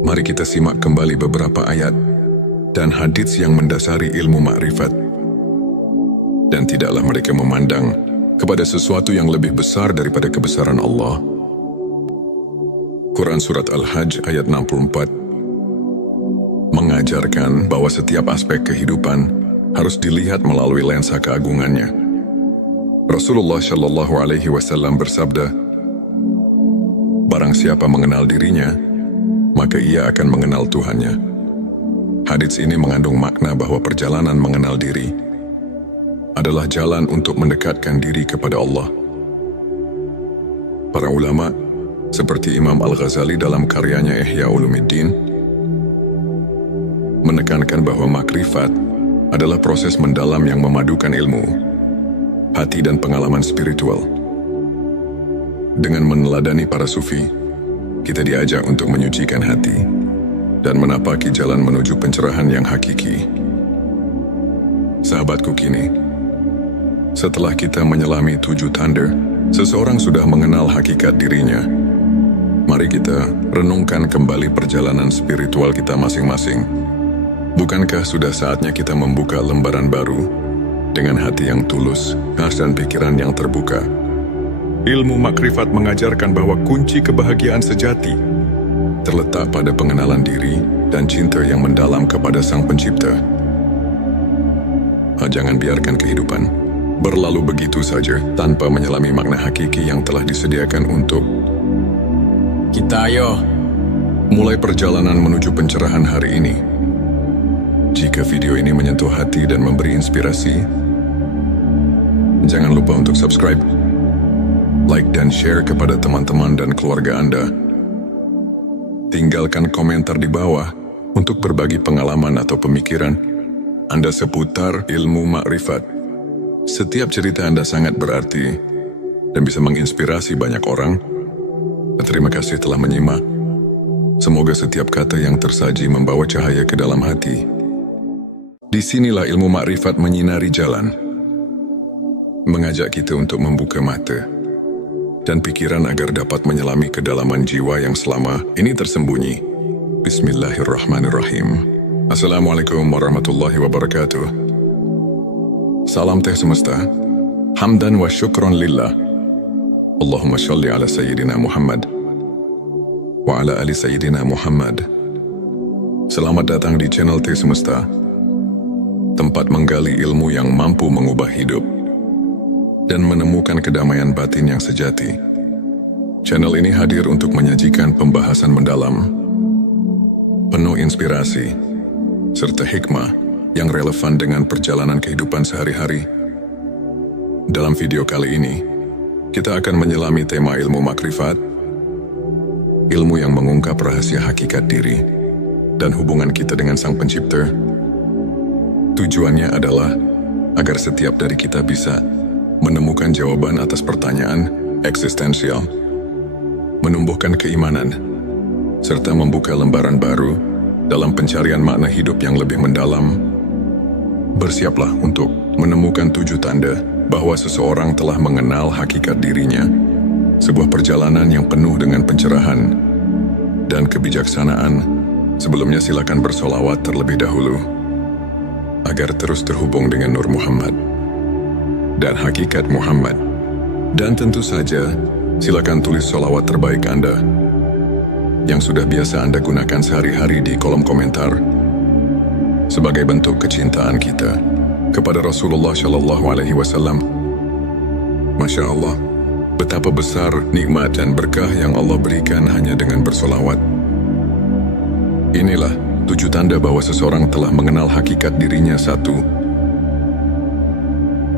mari kita simak kembali beberapa ayat dan hadits yang mendasari ilmu makrifat. Dan tidaklah mereka memandang kepada sesuatu yang lebih besar daripada kebesaran Allah. Quran Surat Al-Hajj ayat 64 mengajarkan bahwa setiap aspek kehidupan harus dilihat melalui lensa keagungannya. Rasulullah Shallallahu Alaihi Wasallam bersabda, "Barang siapa mengenal dirinya, maka ia akan mengenal Tuhannya." Hadits ini mengandung makna bahwa perjalanan mengenal diri adalah jalan untuk mendekatkan diri kepada Allah. Para ulama seperti Imam Al-Ghazali dalam karyanya Ihya Ulumuddin menekankan bahwa makrifat adalah proses mendalam yang memadukan ilmu, hati dan pengalaman spiritual. Dengan meneladani para sufi, kita diajak untuk menyucikan hati dan menapaki jalan menuju pencerahan yang hakiki. Sahabatku, kini setelah kita menyelami 7 tanda, seseorang sudah mengenal hakikat dirinya. Mari kita renungkan kembali perjalanan spiritual kita masing-masing. Bukankah sudah saatnya kita membuka lembaran baru dengan hati yang tulus, khas dan pikiran yang terbuka? Ilmu makrifat mengajarkan bahwa kunci kebahagiaan sejati terletak pada pengenalan diri dan cinta yang mendalam kepada Sang Pencipta. Jangan biarkan kehidupan berlalu begitu saja tanpa menyelami makna hakiki yang telah disediakan untuk kita. Ayo mulai perjalanan menuju pencerahan hari ini. Jika video ini menyentuh hati dan memberi inspirasi, jangan lupa untuk subscribe, like dan share kepada teman-teman dan keluarga Anda. Tinggalkan komentar di bawah untuk berbagi pengalaman atau pemikiran Anda seputar ilmu makrifat. Setiap cerita Anda sangat berarti dan bisa menginspirasi banyak orang. Terima kasih telah menyimak. Semoga setiap kata yang tersaji membawa cahaya ke dalam hati. Disinilah ilmu makrifat menyinari jalan, mengajak kita untuk membuka mata dan pikiran agar dapat menyelami kedalaman jiwa yang selama ini tersembunyi. Bismillahirrahmanirrahim. Assalamualaikum warahmatullahi wabarakatuh. Salam teh semesta. Hamdan wa syukron lillah. Allahumma sholli ala Sayyidina Muhammad wa ala ali Sayyidina Muhammad. Selamat datang di channel Teh Semesta, tempat menggali ilmu yang mampu mengubah hidup dan menemukan kedamaian batin yang sejati. Channel ini hadir untuk menyajikan pembahasan mendalam, penuh inspirasi, serta hikmah yang relevan dengan perjalanan kehidupan sehari-hari. Dalam video kali ini, kita akan menyelami tema ilmu makrifat, ilmu yang mengungkap rahasia hakikat diri dan hubungan kita dengan Sang Pencipta. Tujuannya adalah agar setiap dari kita bisa menemukan jawaban atas pertanyaan eksistensial, menumbuhkan keimanan, serta membuka lembaran baru dalam pencarian makna hidup yang lebih mendalam. Bersiaplah untuk menemukan 7 tanda bahwa seseorang telah mengenal hakikat dirinya, sebuah perjalanan yang penuh dengan pencerahan dan kebijaksanaan. Sebelumnya silakan bersolawat terlebih dahulu agar terus terhubung dengan Nur Muhammad dan hakikat Muhammad. Dan tentu saja silakan tulis solawat terbaik Anda yang sudah biasa Anda gunakan sehari-hari di kolom komentar sebagai bentuk kecintaan kita kepada Rasulullah Shallallahu Alaihi Wasallam. Masya Allah, betapa besar nikmat dan berkah yang Allah berikan hanya dengan bersolawat. Inilah 7 tanda bahwa seseorang telah mengenal hakikat dirinya. 1.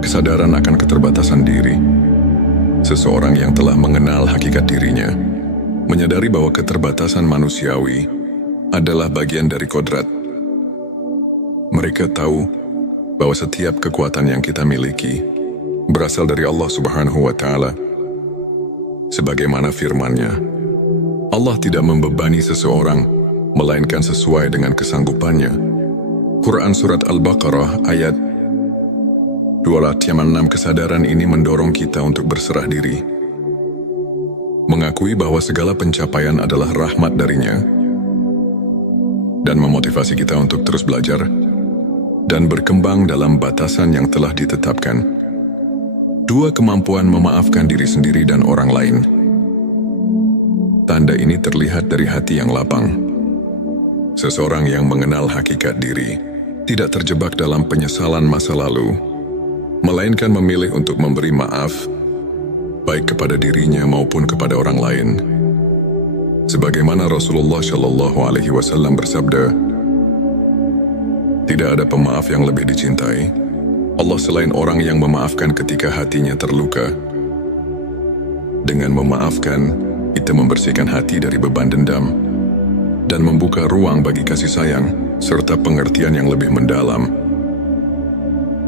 Kesadaran akan keterbatasan diri. Seseorang yang telah mengenal hakikat dirinya menyadari bahwa keterbatasan manusiawi adalah bagian dari kodrat. Mereka tahu bahwa setiap kekuatan yang kita miliki berasal dari Allah Subhanahu wa Ta'ala. Sebagaimana firman-Nya, Allah tidak membebani seseorang melainkan sesuai dengan kesanggupannya. Quran Surat Al-Baqarah ayat 206. Kesadaran ini mendorong kita untuk berserah diri, mengakui bahwa segala pencapaian adalah rahmat darinya, dan memotivasi kita untuk terus belajar dan berkembang dalam batasan yang telah ditetapkan. 2. Kemampuan memaafkan diri sendiri dan orang lain. Tanda ini terlihat dari hati yang lapang. Seseorang yang mengenal hakikat diri tidak terjebak dalam penyesalan masa lalu, melainkan memilih untuk memberi maaf, baik kepada dirinya maupun kepada orang lain. Sebagaimana Rasulullah Shallallahu Alaihi Wasallam bersabda, tidak ada pemaaf yang lebih dicintai Allah selain orang yang memaafkan ketika hatinya terluka. Dengan memaafkan, kita membersihkan hati dari beban dendam dan membuka ruang bagi kasih sayang serta pengertian yang lebih mendalam.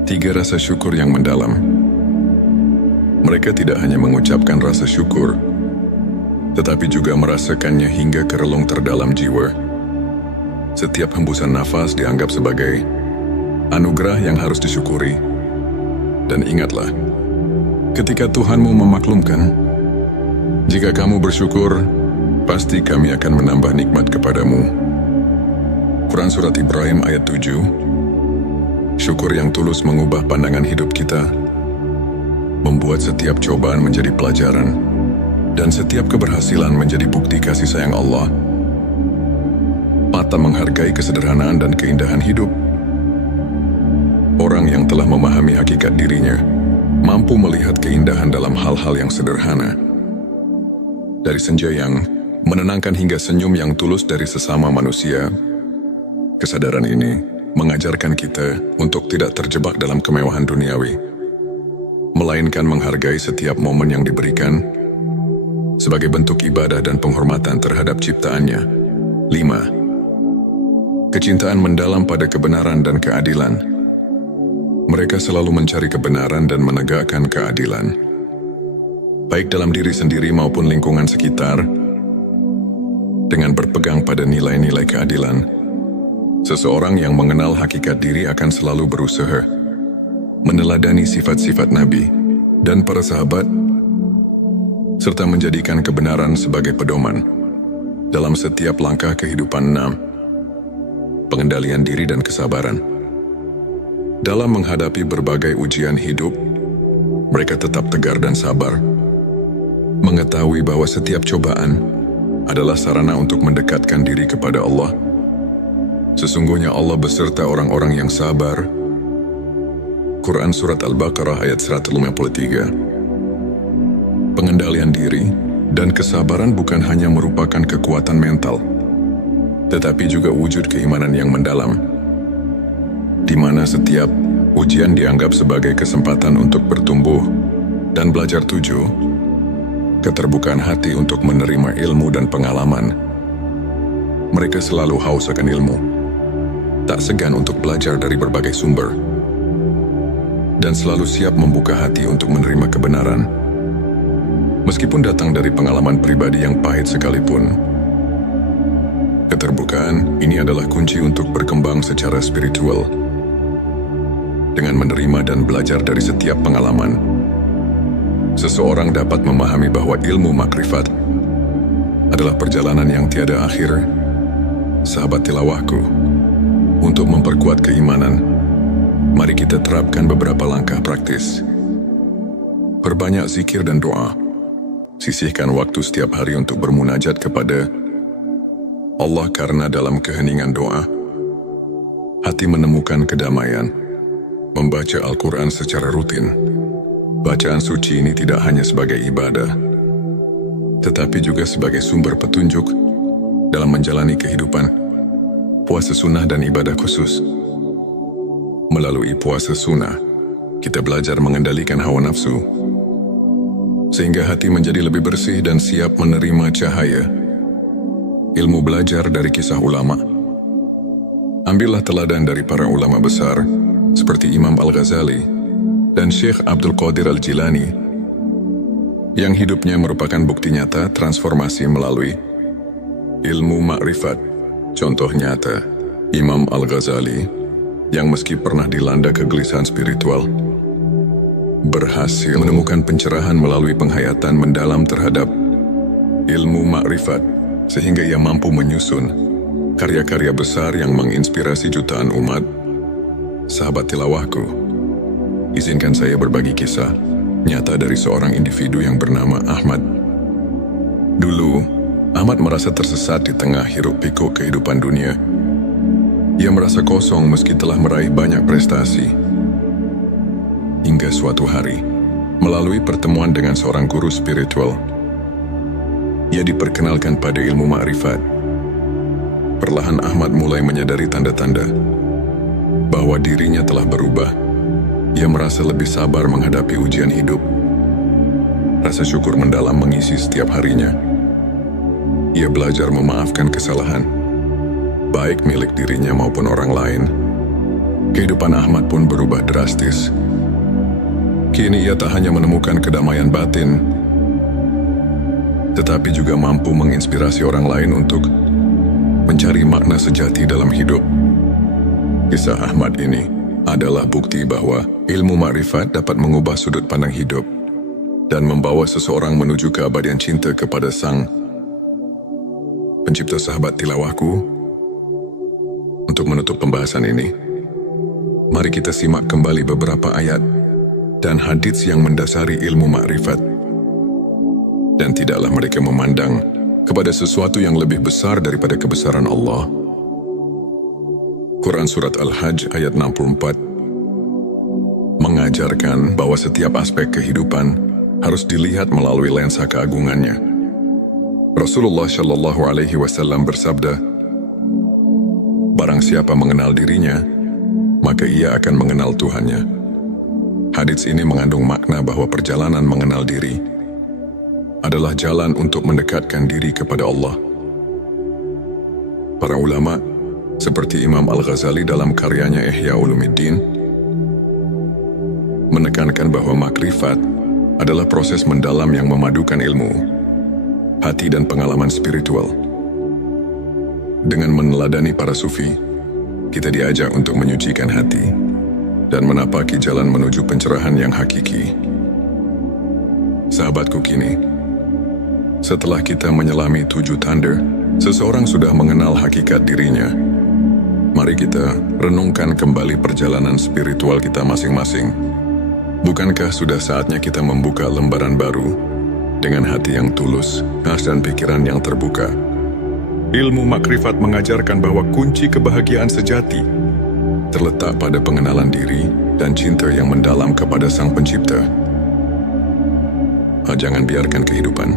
3. Rasa syukur yang mendalam. Mereka tidak hanya mengucapkan rasa syukur, tetapi juga merasakannya hingga ke relung terdalam jiwa. Setiap hembusan nafas dianggap sebagai anugerah yang harus disyukuri. Dan ingatlah, ketika Tuhanmu memaklumkan, jika kamu bersyukur, pasti kami akan menambah nikmat kepadamu. Quran Surat Ibrahim ayat 7. Syukur yang tulus mengubah pandangan hidup kita, membuat setiap cobaan menjadi pelajaran, dan setiap keberhasilan menjadi bukti kasih sayang Allah. 4. Menghargai kesederhanaan dan keindahan hidup. Orang yang telah memahami hakikat dirinya mampu melihat keindahan dalam hal-hal yang sederhana. Dari senja yang menenangkan hingga senyum yang tulus dari sesama manusia. Kesadaran ini mengajarkan kita untuk tidak terjebak dalam kemewahan duniawi, melainkan menghargai setiap momen yang diberikan sebagai bentuk ibadah dan penghormatan terhadap ciptaannya. 5. Kecintaan mendalam pada kebenaran dan keadilan. Mereka selalu mencari kebenaran dan menegakkan keadilan, baik dalam diri sendiri maupun lingkungan sekitar. Dengan berpegang pada nilai-nilai keadilan, seseorang yang mengenal hakikat diri akan selalu berusaha meneladani sifat-sifat Nabi dan para sahabat, serta menjadikan kebenaran sebagai pedoman dalam setiap langkah kehidupan. 6. Pengendalian diri dan kesabaran. Dalam menghadapi berbagai ujian hidup, mereka tetap tegar dan sabar, mengetahui bahwa setiap cobaan adalah sarana untuk mendekatkan diri kepada Allah. Sesungguhnya Allah beserta orang-orang yang sabar. Quran Surat Al-Baqarah ayat 153. Pengendalian diri dan kesabaran bukan hanya merupakan kekuatan mental, tetapi juga wujud keimanan yang mendalam, di mana setiap ujian dianggap sebagai kesempatan untuk bertumbuh dan belajar. 7. Keterbukaan hati untuk menerima ilmu dan pengalaman. Mereka selalu haus akan ilmu, tak segan untuk belajar dari berbagai sumber, dan selalu siap membuka hati untuk menerima kebenaran. Meskipun datang dari pengalaman pribadi yang pahit sekalipun, keterbukaan ini adalah kunci untuk berkembang secara spiritual. Dengan menerima dan belajar dari setiap pengalaman, seseorang dapat memahami bahwa ilmu makrifat adalah perjalanan yang tiada akhir. Sahabat tilawahku, untuk memperkuat keimanan, mari kita terapkan beberapa langkah praktis. Perbanyak zikir dan doa. Sisihkan waktu setiap hari untuk bermunajat kepada Allah, karena dalam keheningan doa, hati menemukan kedamaian. Membaca Al-Quran secara rutin. Bacaan suci ini tidak hanya sebagai ibadah, tetapi juga sebagai sumber petunjuk dalam menjalani kehidupan. Puasa sunnah dan ibadah khusus. Melalui puasa sunnah, kita belajar mengendalikan hawa nafsu, sehingga hati menjadi lebih bersih dan siap menerima cahaya ilmu. Belajar dari kisah ulama. Ambillah teladan dari para ulama besar, seperti Imam Al-Ghazali dan Syekh Abdul Qadir Al-Jilani, yang hidupnya merupakan bukti nyata transformasi melalui ilmu makrifat. Contoh nyata, Imam Al-Ghazali, yang meski pernah dilanda kegelisahan spiritual, berhasil menemukan pencerahan melalui penghayatan mendalam terhadap ilmu makrifat, sehingga ia mampu menyusun karya-karya besar yang menginspirasi jutaan umat. Sahabat tilawahku, izinkan saya berbagi kisah nyata dari seorang individu yang bernama Ahmad. Dulu, Ahmad merasa tersesat di tengah hiruk-pikuk kehidupan dunia. Ia merasa kosong meski telah meraih banyak prestasi. Hingga suatu hari, melalui pertemuan dengan seorang guru spiritual, ia diperkenalkan pada ilmu makrifat. Perlahan Ahmad mulai menyadari tanda-tanda bahwa dirinya telah berubah. Ia merasa lebih sabar menghadapi ujian hidup. Rasa syukur mendalam mengisi setiap harinya. Ia belajar memaafkan kesalahan, baik milik dirinya maupun orang lain. Kehidupan Ahmad pun berubah drastis. Kini ia tak hanya menemukan kedamaian batin, tetapi juga mampu menginspirasi orang lain untuk mencari makna sejati dalam hidup. Kisah Ahmad ini adalah bukti bahwa ilmu makrifat dapat mengubah sudut pandang hidup dan membawa seseorang menuju keabadian cinta kepada Sang Pencipta. Sahabat tilawahku, untuk menutup pembahasan ini, mari kita simak kembali beberapa ayat dan hadits yang mendasari ilmu makrifat. Dan tidaklah mereka memandang kepada sesuatu yang lebih besar daripada kebesaran Allah. Quran Surat Al-Hajj ayat 64 mengajarkan bahwa setiap aspek kehidupan harus dilihat melalui lensa keagungannya. Rasulullah Shallallahu Alaihi Wasallam bersabda, "Barang siapa mengenal dirinya, maka ia akan mengenal Tuhannya." Hadits ini mengandung makna bahwa perjalanan mengenal diri adalah jalan untuk mendekatkan diri kepada Allah. Para ulama, seperti Imam Al-Ghazali dalam karyanya Ihya Ulumuddin, menekankan bahwa makrifat adalah proses mendalam yang memadukan ilmu, hati dan pengalaman spiritual. Dengan meneladani para sufi, kita diajak untuk menyucikan hati dan menapaki jalan menuju pencerahan yang hakiki. Sahabatku, kini, setelah kita menyelami 7 tanda, seseorang sudah mengenal hakikat dirinya. Mari kita renungkan kembali perjalanan spiritual kita masing-masing. Bukankah sudah saatnya kita membuka lembaran baru dengan hati yang tulus, dan pikiran yang terbuka? Ilmu makrifat mengajarkan bahwa kunci kebahagiaan sejati terletak pada pengenalan diri dan cinta yang mendalam kepada Sang Pencipta. Jangan biarkan kehidupan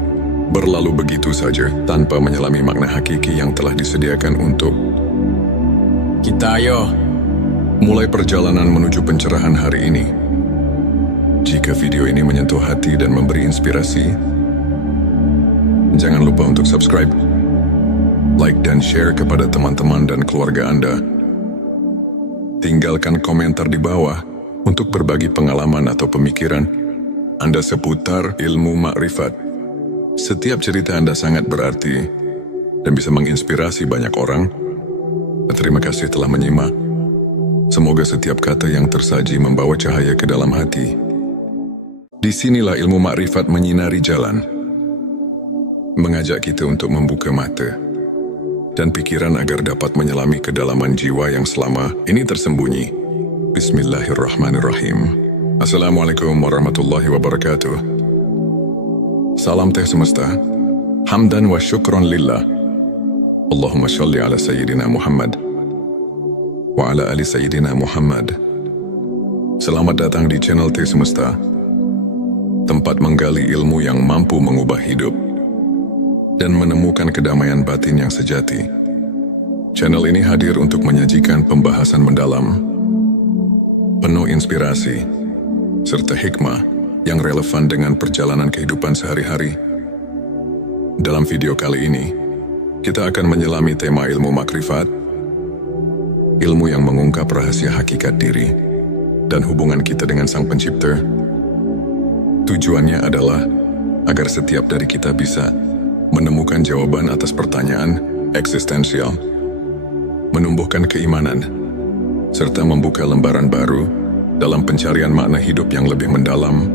berlalu begitu saja tanpa menyelami makna hakiki yang telah disediakan untuk kita. Ayo, mulai perjalanan menuju pencerahan hari ini. Jika video ini menyentuh hati dan memberi inspirasi, jangan lupa untuk subscribe, like dan share kepada teman-teman dan keluarga Anda. Tinggalkan komentar di bawah untuk berbagi pengalaman atau pemikiran Anda seputar ilmu makrifat. Setiap cerita Anda sangat berarti dan bisa menginspirasi banyak orang. Terima kasih telah menyimak. Semoga setiap kata yang tersaji membawa cahaya ke dalam hati. Disinilah ilmu makrifat menyinari jalan, mengajak kita untuk membuka mata dan pikiran agar dapat menyelami kedalaman jiwa yang selama ini tersembunyi. Bismillahirrahmanirrahim. Assalamualaikum warahmatullahi wabarakatuh. Salam teh semesta. Hamdan wa syukron lillah. Allahumma sholli ala Sayyidina Muhammad wa ala ali Sayyidina Muhammad. Selamat datang di channel Teh Semesta, tempat menggali ilmu yang mampu mengubah hidup dan menemukan kedamaian batin yang sejati. Channel ini hadir untuk menyajikan pembahasan mendalam, penuh inspirasi, serta hikmah yang relevan dengan perjalanan kehidupan sehari-hari. Dalam video kali ini, kita akan menyelami tema ilmu makrifat, ilmu yang mengungkap rahasia hakikat diri dan hubungan kita dengan Sang Pencipta. Tujuannya adalah agar setiap dari kita bisa menemukan jawaban atas pertanyaan eksistensial, menumbuhkan keimanan, serta membuka lembaran baru dalam pencarian makna hidup yang lebih mendalam.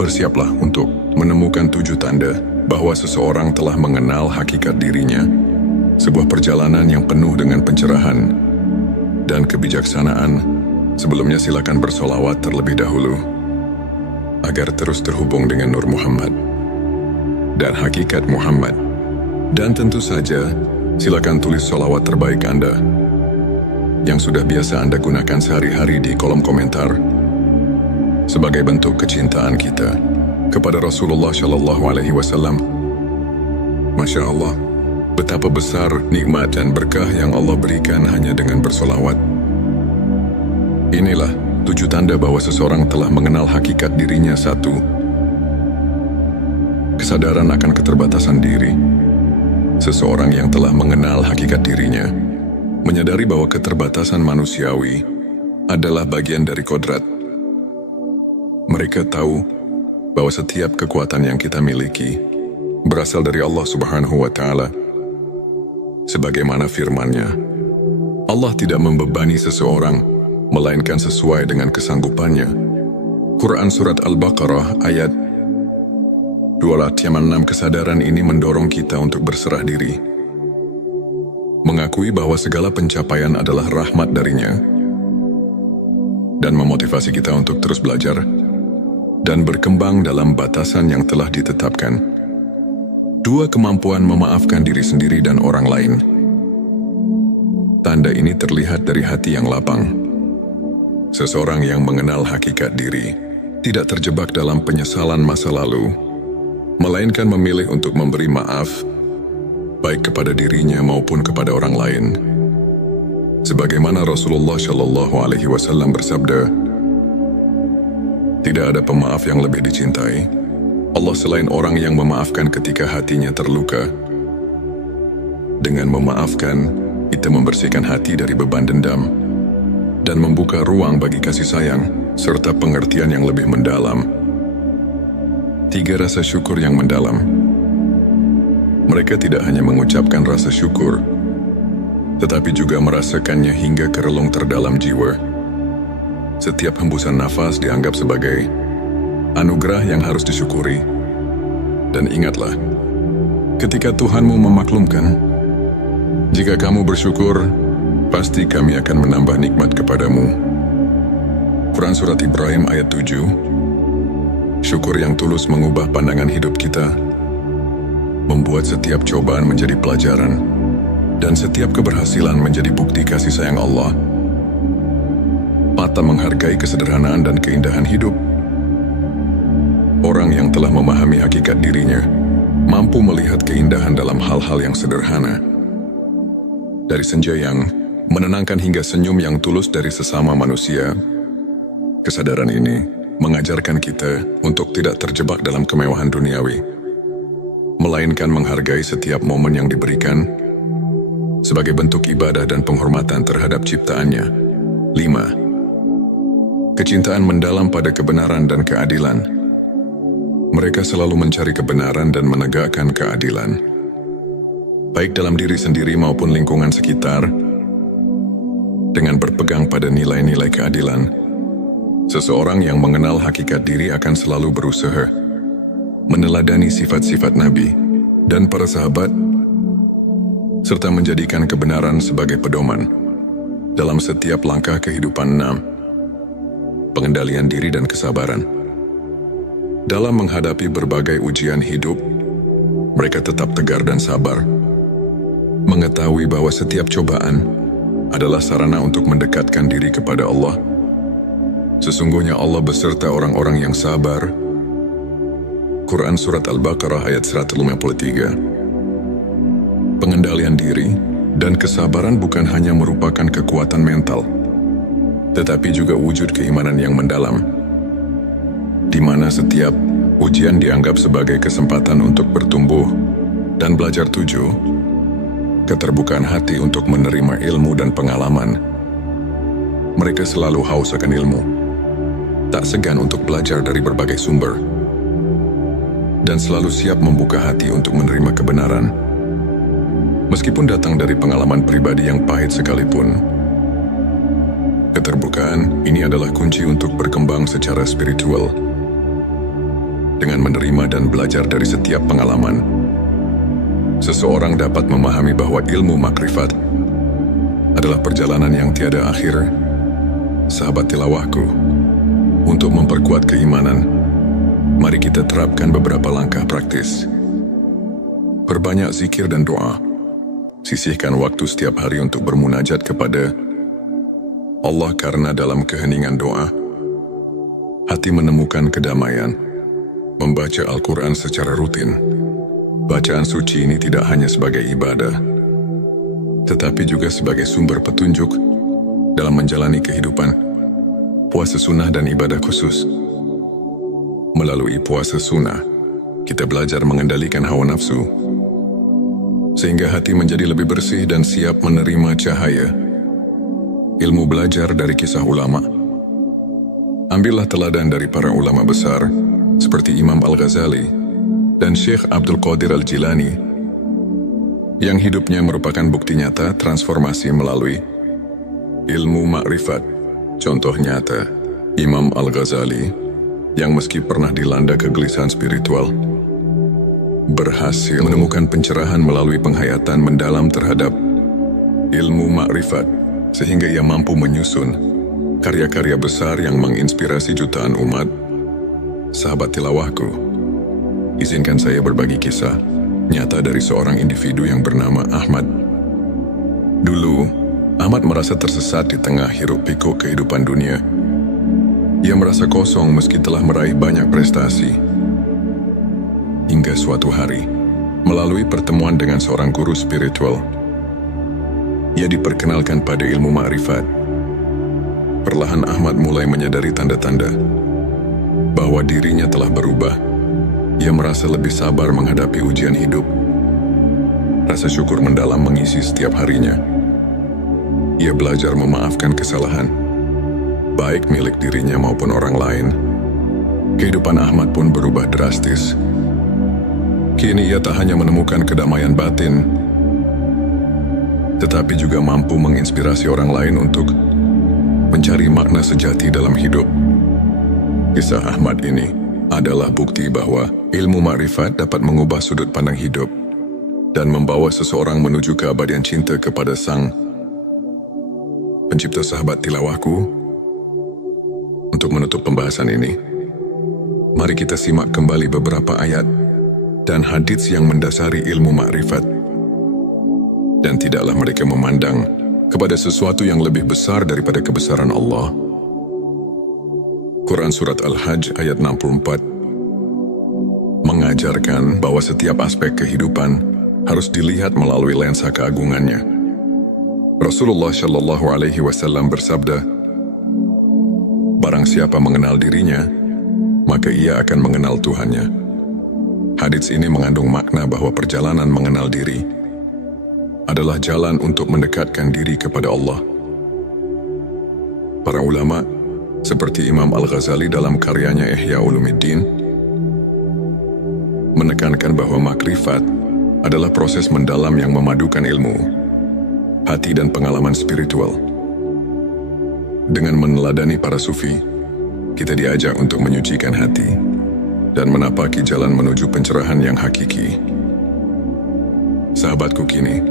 Bersiaplah untuk menemukan 7 tanda bahwa seseorang telah mengenal hakikat dirinya, sebuah perjalanan yang penuh dengan pencerahan dan kebijaksanaan. Sebelumnya silakan bersolawat terlebih dahulu agar terus terhubung dengan Nur Muhammad dan hakikat Muhammad. Dan tentu saja, silakan tulis sholawat terbaik Anda yang sudah biasa Anda gunakan sehari-hari di kolom komentar sebagai bentuk kecintaan kita kepada Rasulullah Shallallahu Alaihi Wasallam. Masya Allah, betapa besar nikmat dan berkah yang Allah berikan hanya dengan bersolawat. Inilah 7 tanda bahwa seseorang telah mengenal hakikat dirinya. 1. Kesadaran akan keterbatasan diri. Seseorang yang telah mengenal hakikat dirinya menyadari bahwa keterbatasan manusiawi adalah bagian dari kodrat. Mereka tahu bahwa setiap kekuatan yang kita miliki berasal dari Allah Subhanahu wa Ta'ala. Sebagaimana firman-Nya, Allah tidak membebani seseorang melainkan sesuai dengan kesanggupannya. Quran Surat Al-Baqarah ayat 206. Kesadaran ini mendorong kita untuk berserah diri, mengakui bahwa segala pencapaian adalah rahmat darinya, dan memotivasi kita untuk terus belajar dan berkembang dalam batasan yang telah ditetapkan. 2. Kemampuan memaafkan diri sendiri dan orang lain. Tanda ini terlihat dari hati yang lapang. Seseorang yang mengenal hakikat diri tidak terjebak dalam penyesalan masa lalu, melainkan memilih untuk memberi maaf, baik kepada dirinya maupun kepada orang lain. Sebagaimana Rasulullah Shallallahu Alaihi Wasallam bersabda, tidak ada pemaaf yang lebih dicintai Allah selain orang yang memaafkan ketika hatinya terluka. Dengan memaafkan, kita membersihkan hati dari beban dendam dan membuka ruang bagi kasih sayang serta pengertian yang lebih mendalam. 3. Rasa syukur yang mendalam. Mereka tidak hanya mengucapkan rasa syukur, tetapi juga merasakannya hingga ke relung terdalam jiwa. Setiap hembusan nafas dianggap sebagai anugerah yang harus disyukuri. Dan ingatlah, ketika Tuhanmu memaklumkan, jika kamu bersyukur, pasti kami akan menambah nikmat kepadamu. Quran Surat Ibrahim ayat 7. Syukur yang tulus mengubah pandangan hidup kita, membuat setiap cobaan menjadi pelajaran, dan setiap keberhasilan menjadi bukti kasih sayang Allah. Patah menghargai kesederhanaan dan keindahan hidup. Orang yang telah memahami hakikat dirinya mampu melihat keindahan dalam hal-hal yang sederhana. Dari senja yang menenangkan hingga senyum yang tulus dari sesama manusia. Kesadaran ini mengajarkan kita untuk tidak terjebak dalam kemewahan duniawi, melainkan menghargai setiap momen yang diberikan sebagai bentuk ibadah dan penghormatan terhadap ciptaannya. 5. Kecintaan mendalam pada kebenaran dan keadilan. Mereka selalu mencari kebenaran dan menegakkan keadilan, baik dalam diri sendiri maupun lingkungan sekitar. Dengan berpegang pada nilai-nilai keadilan, seseorang yang mengenal hakikat diri akan selalu berusaha meneladani sifat-sifat Nabi dan para sahabat, serta menjadikan kebenaran sebagai pedoman dalam setiap langkah kehidupan. 6. Pengendalian diri dan kesabaran. Dalam menghadapi berbagai ujian hidup, mereka tetap tegar dan sabar, mengetahui bahwa setiap cobaan adalah sarana untuk mendekatkan diri kepada Allah. Sesungguhnya Allah beserta orang-orang yang sabar. Quran Surat Al-Baqarah ayat 153. Pengendalian diri dan kesabaran bukan hanya merupakan kekuatan mental, tetapi juga wujud keimanan yang mendalam, di mana setiap ujian dianggap sebagai kesempatan untuk bertumbuh dan belajar. 7. Keterbukaan hati untuk menerima ilmu dan pengalaman. Mereka selalu haus akan ilmu, tak segan untuk belajar dari berbagai sumber, dan selalu siap membuka hati untuk menerima kebenaran, meskipun datang dari pengalaman pribadi yang pahit sekalipun. Keterbukaan ini adalah kunci untuk berkembang secara spiritual. Dengan menerima dan belajar dari setiap pengalaman, seseorang dapat memahami bahwa ilmu makrifat adalah perjalanan yang tiada akhir. Sahabat tilawahku, untuk memperkuat keimanan, mari kita terapkan beberapa langkah praktis. Perbanyak zikir dan doa. Sisihkan waktu setiap hari untuk bermunajat kepada Allah, karena dalam keheningan doa, hati menemukan kedamaian. Membaca Al-Quran secara rutin. Bacaan suci ini tidak hanya sebagai ibadah, tetapi juga sebagai sumber petunjuk dalam menjalani kehidupan. Puasa sunnah dan ibadah khusus. Melalui puasa sunnah, kita belajar mengendalikan hawa nafsu, sehingga hati menjadi lebih bersih dan siap menerima cahaya ilmu. Belajar dari kisah ulama. Ambillah teladan dari para ulama besar, seperti Imam Al-Ghazali dan Syekh Abdul Qadir Al-Jilani, yang hidupnya merupakan bukti nyata transformasi melalui ilmu makrifat. Contoh nyata, Imam Al-Ghazali, yang meski pernah dilanda kegelisahan spiritual, berhasil menemukan pencerahan melalui penghayatan mendalam terhadap ilmu makrifat, sehingga ia mampu menyusun karya-karya besar yang menginspirasi jutaan umat. Sahabat tilawahku, izinkan saya berbagi kisah nyata dari seorang individu yang bernama Ahmad. Dulu, Ahmad merasa tersesat di tengah hiruk-pikuk kehidupan dunia. Ia merasa kosong meski telah meraih banyak prestasi. Hingga suatu hari, melalui pertemuan dengan seorang guru spiritual, ia diperkenalkan pada ilmu ma'rifat. Perlahan Ahmad mulai menyadari tanda-tanda bahwa dirinya telah berubah. Ia merasa lebih sabar menghadapi ujian hidup. Rasa syukur mendalam mengisi setiap harinya. Ia belajar memaafkan kesalahan, baik milik dirinya maupun orang lain. Kehidupan Ahmad pun berubah drastis. Kini ia tak hanya menemukan kedamaian batin, tetapi juga mampu menginspirasi orang lain untuk mencari makna sejati dalam hidup. Kisah Ahmad ini adalah bukti bahwa ilmu makrifat dapat mengubah sudut pandang hidup dan membawa seseorang menuju keabadian cinta kepada Sang Pencipta. Sahabat tilawahku, untuk menutup pembahasan ini, mari kita simak kembali beberapa ayat dan hadits yang mendasari ilmu makrifat. Dan tidaklah mereka memandang kepada sesuatu yang lebih besar daripada kebesaran Allah. Quran Surat Al-Hajj ayat 64 mengajarkan bahwa setiap aspek kehidupan harus dilihat melalui lensa keagungannya. Rasulullah Shallallahu Alaihi Wasallam bersabda, "Barang siapa mengenal dirinya, maka ia akan mengenal Tuhannya." Hadits ini mengandung makna bahwa perjalanan mengenal diri adalah jalan untuk mendekatkan diri kepada Allah. Para ulama, seperti Imam Al-Ghazali dalam karyanya Ihya Ulumuddin, menekankan bahwa makrifat adalah proses mendalam yang memadukan ilmu, hati dan pengalaman spiritual. Dengan meneladani para sufi, kita diajak untuk menyucikan hati dan menapaki jalan menuju pencerahan yang hakiki. Sahabatku kini,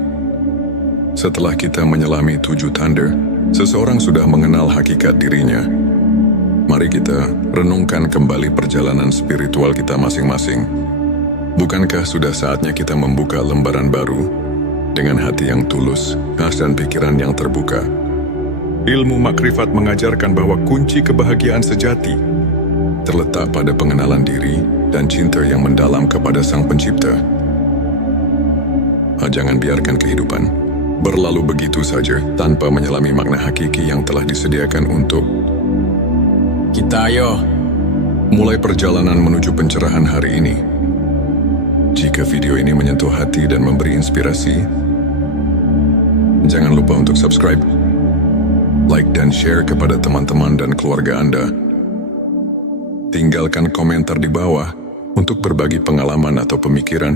setelah kita menyelami 7 tanda, seseorang sudah mengenal hakikat dirinya. Mari kita renungkan kembali perjalanan spiritual kita masing-masing. Bukankah sudah saatnya kita membuka lembaran baru dengan hati yang tulus, dan pikiran yang terbuka? Ilmu makrifat mengajarkan bahwa kunci kebahagiaan sejati terletak pada pengenalan diri dan cinta yang mendalam kepada Sang Pencipta. Jangan biarkan kehidupan berlalu begitu saja tanpa menyelami makna hakiki yang telah disediakan untuk kita. Ayo, mulai perjalanan menuju pencerahan hari ini. Jika video ini menyentuh hati dan memberi inspirasi, jangan lupa untuk subscribe, like dan share kepada teman-teman dan keluarga Anda. Tinggalkan komentar di bawah untuk berbagi pengalaman atau pemikiran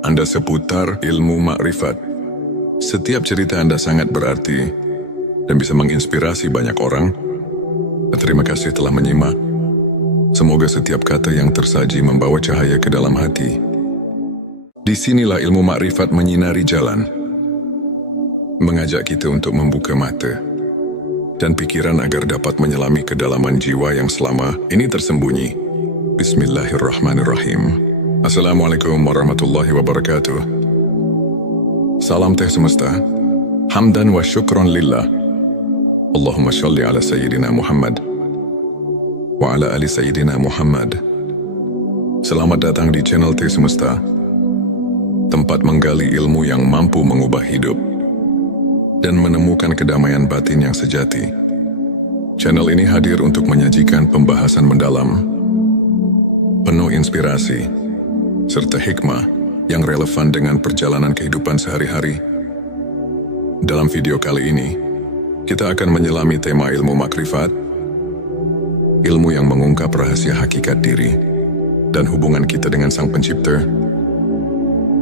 Anda seputar ilmu makrifat. Setiap cerita Anda sangat berarti dan bisa menginspirasi banyak orang. Terima kasih telah menyimak. Semoga setiap kata yang tersaji membawa cahaya ke dalam hati. Disinilah ilmu makrifat menyinari jalan, mengajak kita untuk membuka mata dan pikiran agar dapat menyelami kedalaman jiwa yang selama ini tersembunyi. Bismillahirrahmanirrahim. Assalamualaikum warahmatullahi wabarakatuh. Salam teh semesta. Hamdan wa syukron lillah. Allahumma sholli ala Sayyidina Muhammad wa ala ali Sayyidina Muhammad. Selamat datang di channel Teh Semesta, tempat menggali ilmu yang mampu mengubah hidup dan menemukan kedamaian batin yang sejati. Channel ini hadir untuk menyajikan pembahasan mendalam, penuh inspirasi, serta hikmah yang relevan dengan perjalanan kehidupan sehari-hari. Dalam video kali ini, kita akan menyelami tema ilmu makrifat, ilmu yang mengungkap rahasia hakikat diri dan hubungan kita dengan Sang Pencipta.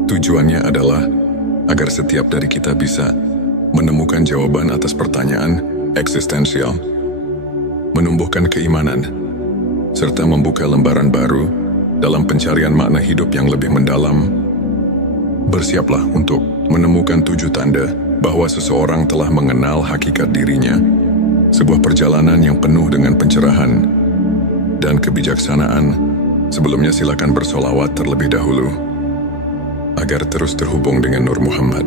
Tujuannya adalah agar setiap dari kita bisa menemukan jawaban atas pertanyaan eksistensial, menumbuhkan keimanan, serta membuka lembaran baru dalam pencarian makna hidup yang lebih mendalam. Bersiaplah untuk menemukan 7 tanda bahwa seseorang telah mengenal hakikat dirinya, sebuah perjalanan yang penuh dengan pencerahan dan kebijaksanaan. Sebelumnya silakan bersolawat terlebih dahulu agar terus terhubung dengan Nur Muhammad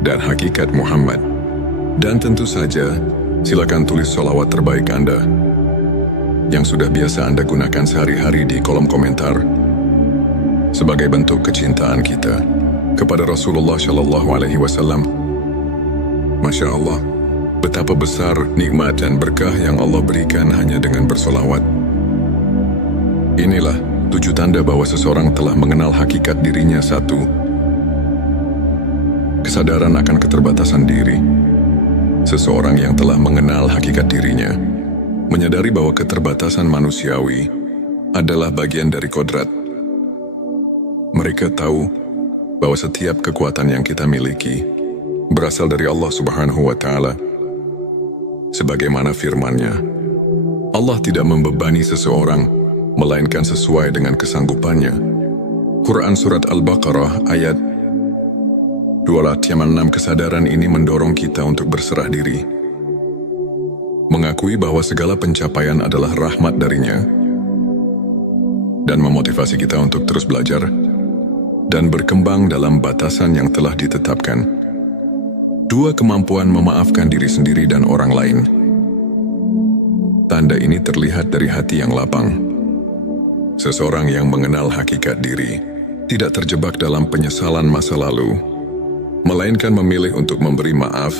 dan hakikat Muhammad. Dan tentu saja, silakan tulis solawat terbaik Anda yang sudah biasa Anda gunakan sehari-hari di kolom komentar sebagai bentuk kecintaan kita kepada Rasulullah Shallallahu Alaihi Wasallam. Masya Allah, betapa besar nikmat dan berkah yang Allah berikan hanya dengan bersolawat. Inilah 7 tanda bahwa seseorang telah mengenal hakikat dirinya. 1. Kesadaran akan keterbatasan diri. Seseorang yang telah mengenal hakikat dirinya menyadari bahwa keterbatasan manusiawi adalah bagian dari kodrat. Mereka tahu bahwa setiap kekuatan yang kita miliki berasal dari Allah Subhanahu wa Ta'ala. Sebagaimana firman-Nya, Allah tidak membebani seseorang melainkan sesuai dengan kesanggupannya. Quran Surat Al-Baqarah ayat 256. Kesadaran ini mendorong kita untuk berserah diri, mengakui bahwa segala pencapaian adalah rahmat darinya, dan memotivasi kita untuk terus belajar dan berkembang dalam batasan yang telah ditetapkan. 2. Kemampuan memaafkan diri sendiri dan orang lain. Tanda ini terlihat dari hati yang lapang. Seseorang yang mengenal hakikat diri tidak terjebak dalam penyesalan masa lalu, melainkan memilih untuk memberi maaf,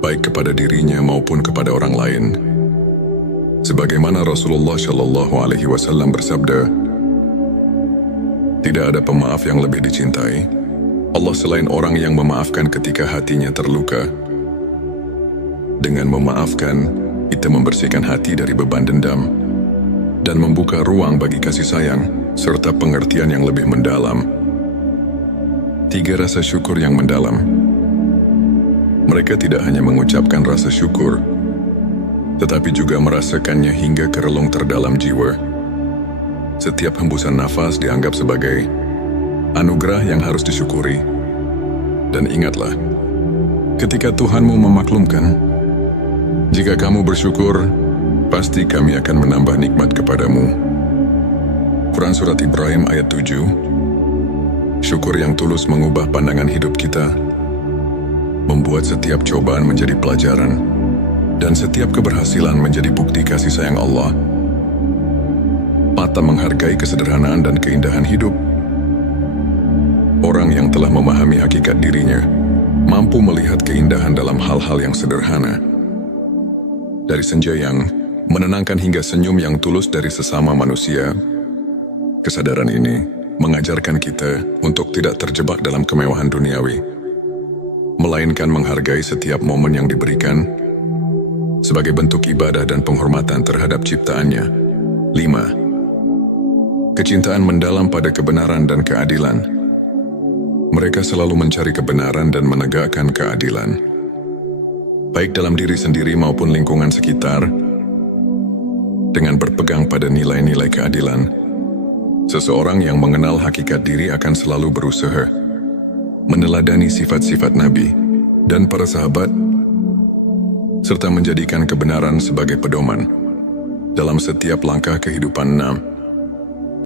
baik kepada dirinya maupun kepada orang lain. Sebagaimana Rasulullah Shallallahu Alaihi Wasallam bersabda, Tidak ada pemaaf yang lebih dicintai Allah selain orang yang memaafkan ketika hatinya terluka. Dengan memaafkan, kita membersihkan hati dari beban dendam dan membuka ruang bagi kasih sayang serta pengertian yang lebih mendalam. 3 rasa syukur yang mendalam. Mereka tidak hanya mengucapkan rasa syukur, tetapi juga merasakannya hingga ke relung terdalam jiwa. Setiap hembusan nafas dianggap sebagai anugerah yang harus disyukuri. Dan ingatlah, ketika Tuhanmu memaklumkan, jika kamu bersyukur, pasti kami akan menambah nikmat kepadamu. Quran Surat Ibrahim ayat 7. Syukur yang tulus mengubah pandangan hidup kita, membuat setiap cobaan menjadi pelajaran, dan setiap keberhasilan menjadi bukti kasih sayang Allah. Mata menghargai kesederhanaan dan keindahan hidup. Orang yang telah memahami hakikat dirinya, mampu melihat keindahan dalam hal-hal yang sederhana. Dari senja yang menenangkan hingga senyum yang tulus dari sesama manusia, kesadaran ini mengajarkan kita untuk tidak terjebak dalam kemewahan duniawi, melainkan menghargai setiap momen yang diberikan sebagai bentuk ibadah dan penghormatan terhadap ciptaannya. 5. Kecintaan mendalam pada kebenaran dan keadilan. Mereka selalu mencari kebenaran dan menegakkan keadilan, baik dalam diri sendiri maupun lingkungan sekitar. Dengan berpegang pada nilai-nilai keadilan, seseorang yang mengenal hakikat diri akan selalu berusaha meneladani sifat-sifat Nabi dan para sahabat, serta menjadikan kebenaran sebagai pedoman dalam setiap langkah kehidupan. 6.